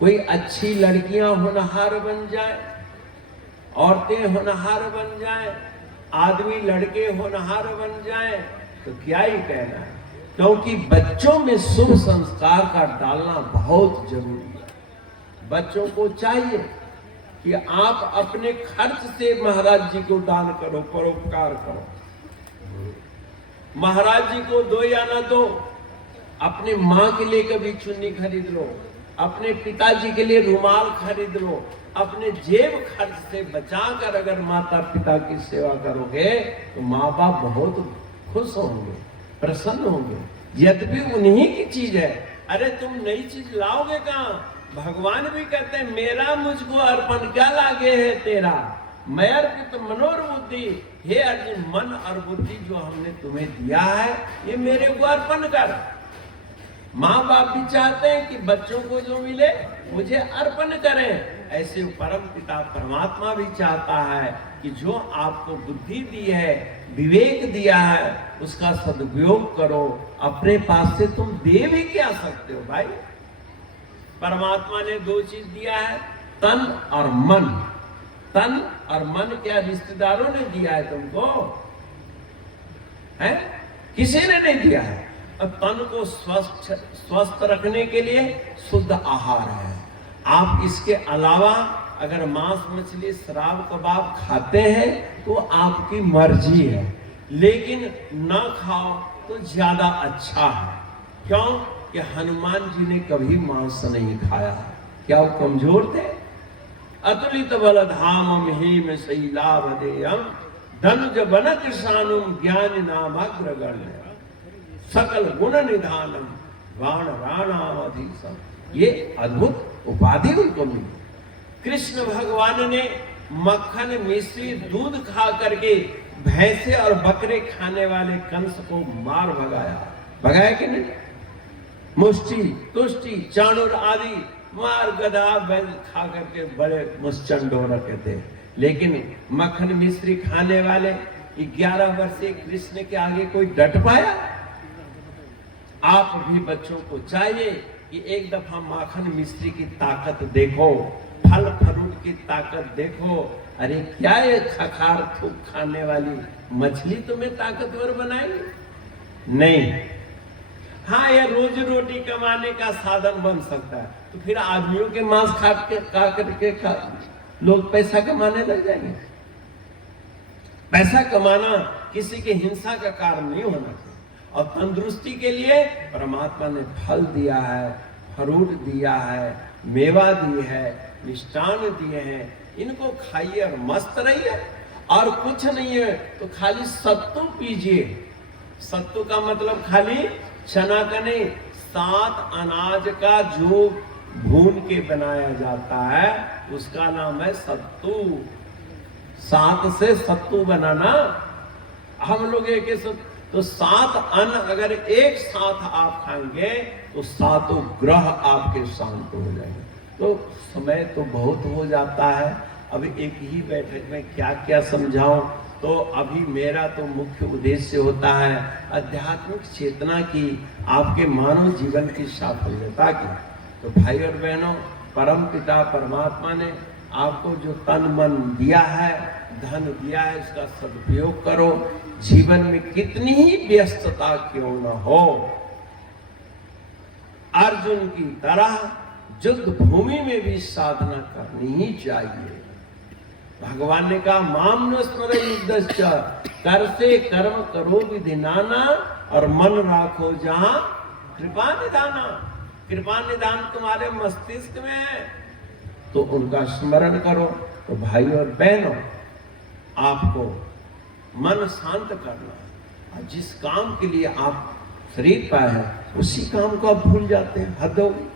कोई अच्छी लड़कियां होनहार बन जाए, औरतें होनहार बन जाए, आदमी लड़के होनहार बन जाए, तो क्या ही कहना है। क्योंकि बच्चों में शुभ संस्कार का डालना बहुत जरूरी है। बच्चों को चाहिए कि आप अपने खर्च से महाराज जी को दान करो, परोपकार करो। महाराज जी को दो या ना दो, अपने माँ के लिए कभी चुन्नी खरीद लो, अपने पिताजी के लिए रुमाल खरीद लो, अपने जेब खर्च से बचाकर अगर माता पिता की सेवा करोगे तो माँ बाप बहुत खुश होंगे, प्रसन्न होंगे। यद्यपि उन्हीं की चीज है। अरे तुम नई चीज लाओगे कहाँ? भगवान भी कहते हैं मेरा मुझको अर्पण क्या लागे है तेरा, मैं अर्पित मनोर बुद्धि। हे अर्जुन, मन और बुद्धि जो हमने तुम्हें दिया है ये मेरे को अर्पण कर। माँ बाप भी चाहते हैं कि बच्चों को जो मिले मुझे अर्पण करें। ऐसे परम पिता परमात्मा भी चाहता है कि जो आपको बुद्धि दी है, विवेक दिया है, उसका सदुपयोग करो। अपने पास से तुम दे भी क्या सकते हो भाई? परमात्मा ने दो चीज दिया है, तन और मन। तन और मन क्या रिश्तेदारों ने दिया है तुमको? है? किसी ने नहीं दिया है। अब तन को स्वस्थ रखने के लिए शुद्ध आहार है। आप इसके अलावा अगर मांस मछली शराब कबाब खाते हैं तो आपकी मर्जी है, लेकिन ना खाओ तो ज्यादा अच्छा है। क्यों? कि हनुमान जी ने कभी मांस नहीं खाया। क्या वो कमजोर थे? अतुलित बलधामम हेम शैलावदेयम धनुज बन कृषानुम ज्ञान नामाग्रगण्य सकल गुण निधानम वाण राणावधीशम। ये अद्भुत उपाधि उनको मिली। कृष्ण भगवान ने मक्खन मिश्री दूध खा करके भैंसे और बकरे खाने वाले कंस को मार भगाया कि नहीं? मुष्टि तुष्टि चाणूर आदि मार गधा बैल खा करके बड़े मुश्चंड हो रखे थे। लेकिन मक्खन मिश्री खाने वाले 11 वर्षीय कृष्ण के आगे कोई डट पाया? आप भी बच्चों को चाहिए कि एक दफा माखन मिश्री की ताकत देखो, फल फ्रूट की ताकत देखो। अरे क्या ये खखार थूक खाने वाली मछली तुम्हें ताकतवर बनाएगी? नहीं। हाँ, ये रोजी रोटी कमाने का साधन बन सकता है, तो फिर आदमियों के मांस खा करके लोग पैसा कमाने लग जाएंगे। पैसा कमाना किसी के हिंसा का कारण नहीं होना चाहिए। और तंदुरुस्ती के लिए परमात्मा ने फल दिया है, फ्रूट दिया है, मेवा दी है, मिष्टान दिए हैं। इनको खाइए और मस्त रहिए। और कुछ नहीं है तो खाली सत्तू पीजिए। सत्तू का मतलब खाली चना का नहीं, 7 अनाज का जो भून के बनाया जाता है उसका नाम है सत्तू। 7 से सत्तू बनाना। हम लोग एक तो 7 अन्न अगर एक साथ आप खाएंगे तो 7 ग्रह आपके शांत हो जाएंगे। तो समय तो बहुत हो जाता है, अभी एक ही बैठक में क्या क्या समझाऊं। तो अभी मेरा तो मुख्य उद्देश्य होता है आध्यात्मिक चेतना की, आपके मानव जीवन की साफल्यता की। तो भाई और बहनों, परम पिता परमात्मा ने आपको जो तन मन दिया है, धन दिया है, उसका सदुपयोग करो। जीवन में कितनी ही व्यस्तता क्यों न हो, अर्जुन की तरह युद्ध भूमि में भी साधना करनी ही चाहिए। भगवान ने कहा माम न स्मर युद्धश्च, कर से कर्म करो विधि नाना, और मन राखो जहां कृपा निधाना। कृपा निधान तुम्हारे मस्तिष्क में है, तो उनका स्मरण करो। तो भाई और बहनों, आपको मन शांत करना है। और जिस काम के लिए आप शरीर पाए हैं उसी काम को आप भूल जाते हैं। हद हो गई।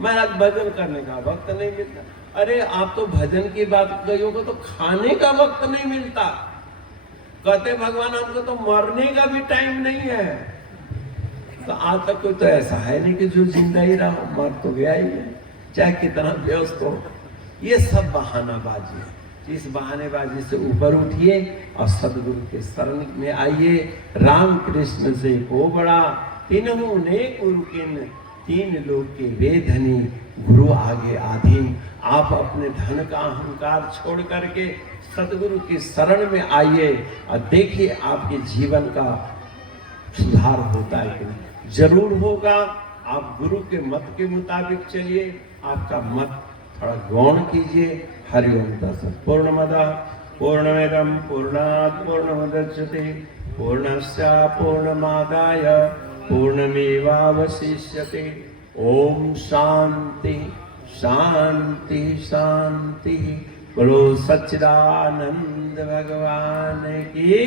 महाराज भजन करने का वक्त नहीं मिलता। अरे आप तो भजन की बात कही होगा तो खाने का वक्त नहीं मिलता। कहते भगवान हमको तो मरने का भी टाइम नहीं है। तो आज तक कोई तो ऐसा है नहीं कि जो जिंदा ही रहा, मर तो गया ही है, चाहे कितना व्यस्त हो। ये सब बहानाबाजी है। इस बहानेबाजी से ऊपर उठिए और सदगुरु के शरण में आइए। राम कृष्ण से को बड़ा तीनों ने गुरु किन, 3 लोग के वे धनी, गुरु आगे आधीन। आप अपने धन का अहंकार छोड़ करके सदगुरु की शरण में आइए और देखिए आपके जीवन का सुधार होता है कि नहीं। जरूर होगा। आप गुरु के मत के मुताबिक चलिए, आपका मत थोड़ा गौण कीजिए। हरिओम तत्सत्। पूर्णमदः पूर्णमिदं पूर्णात् पूर्णमुदच्यते पूर्णस्य पूर्णमादाय पूर्णमेवावशिष्यते। ओम शांति शांति शांति। बोलो सच्चिदानंद भगवान की।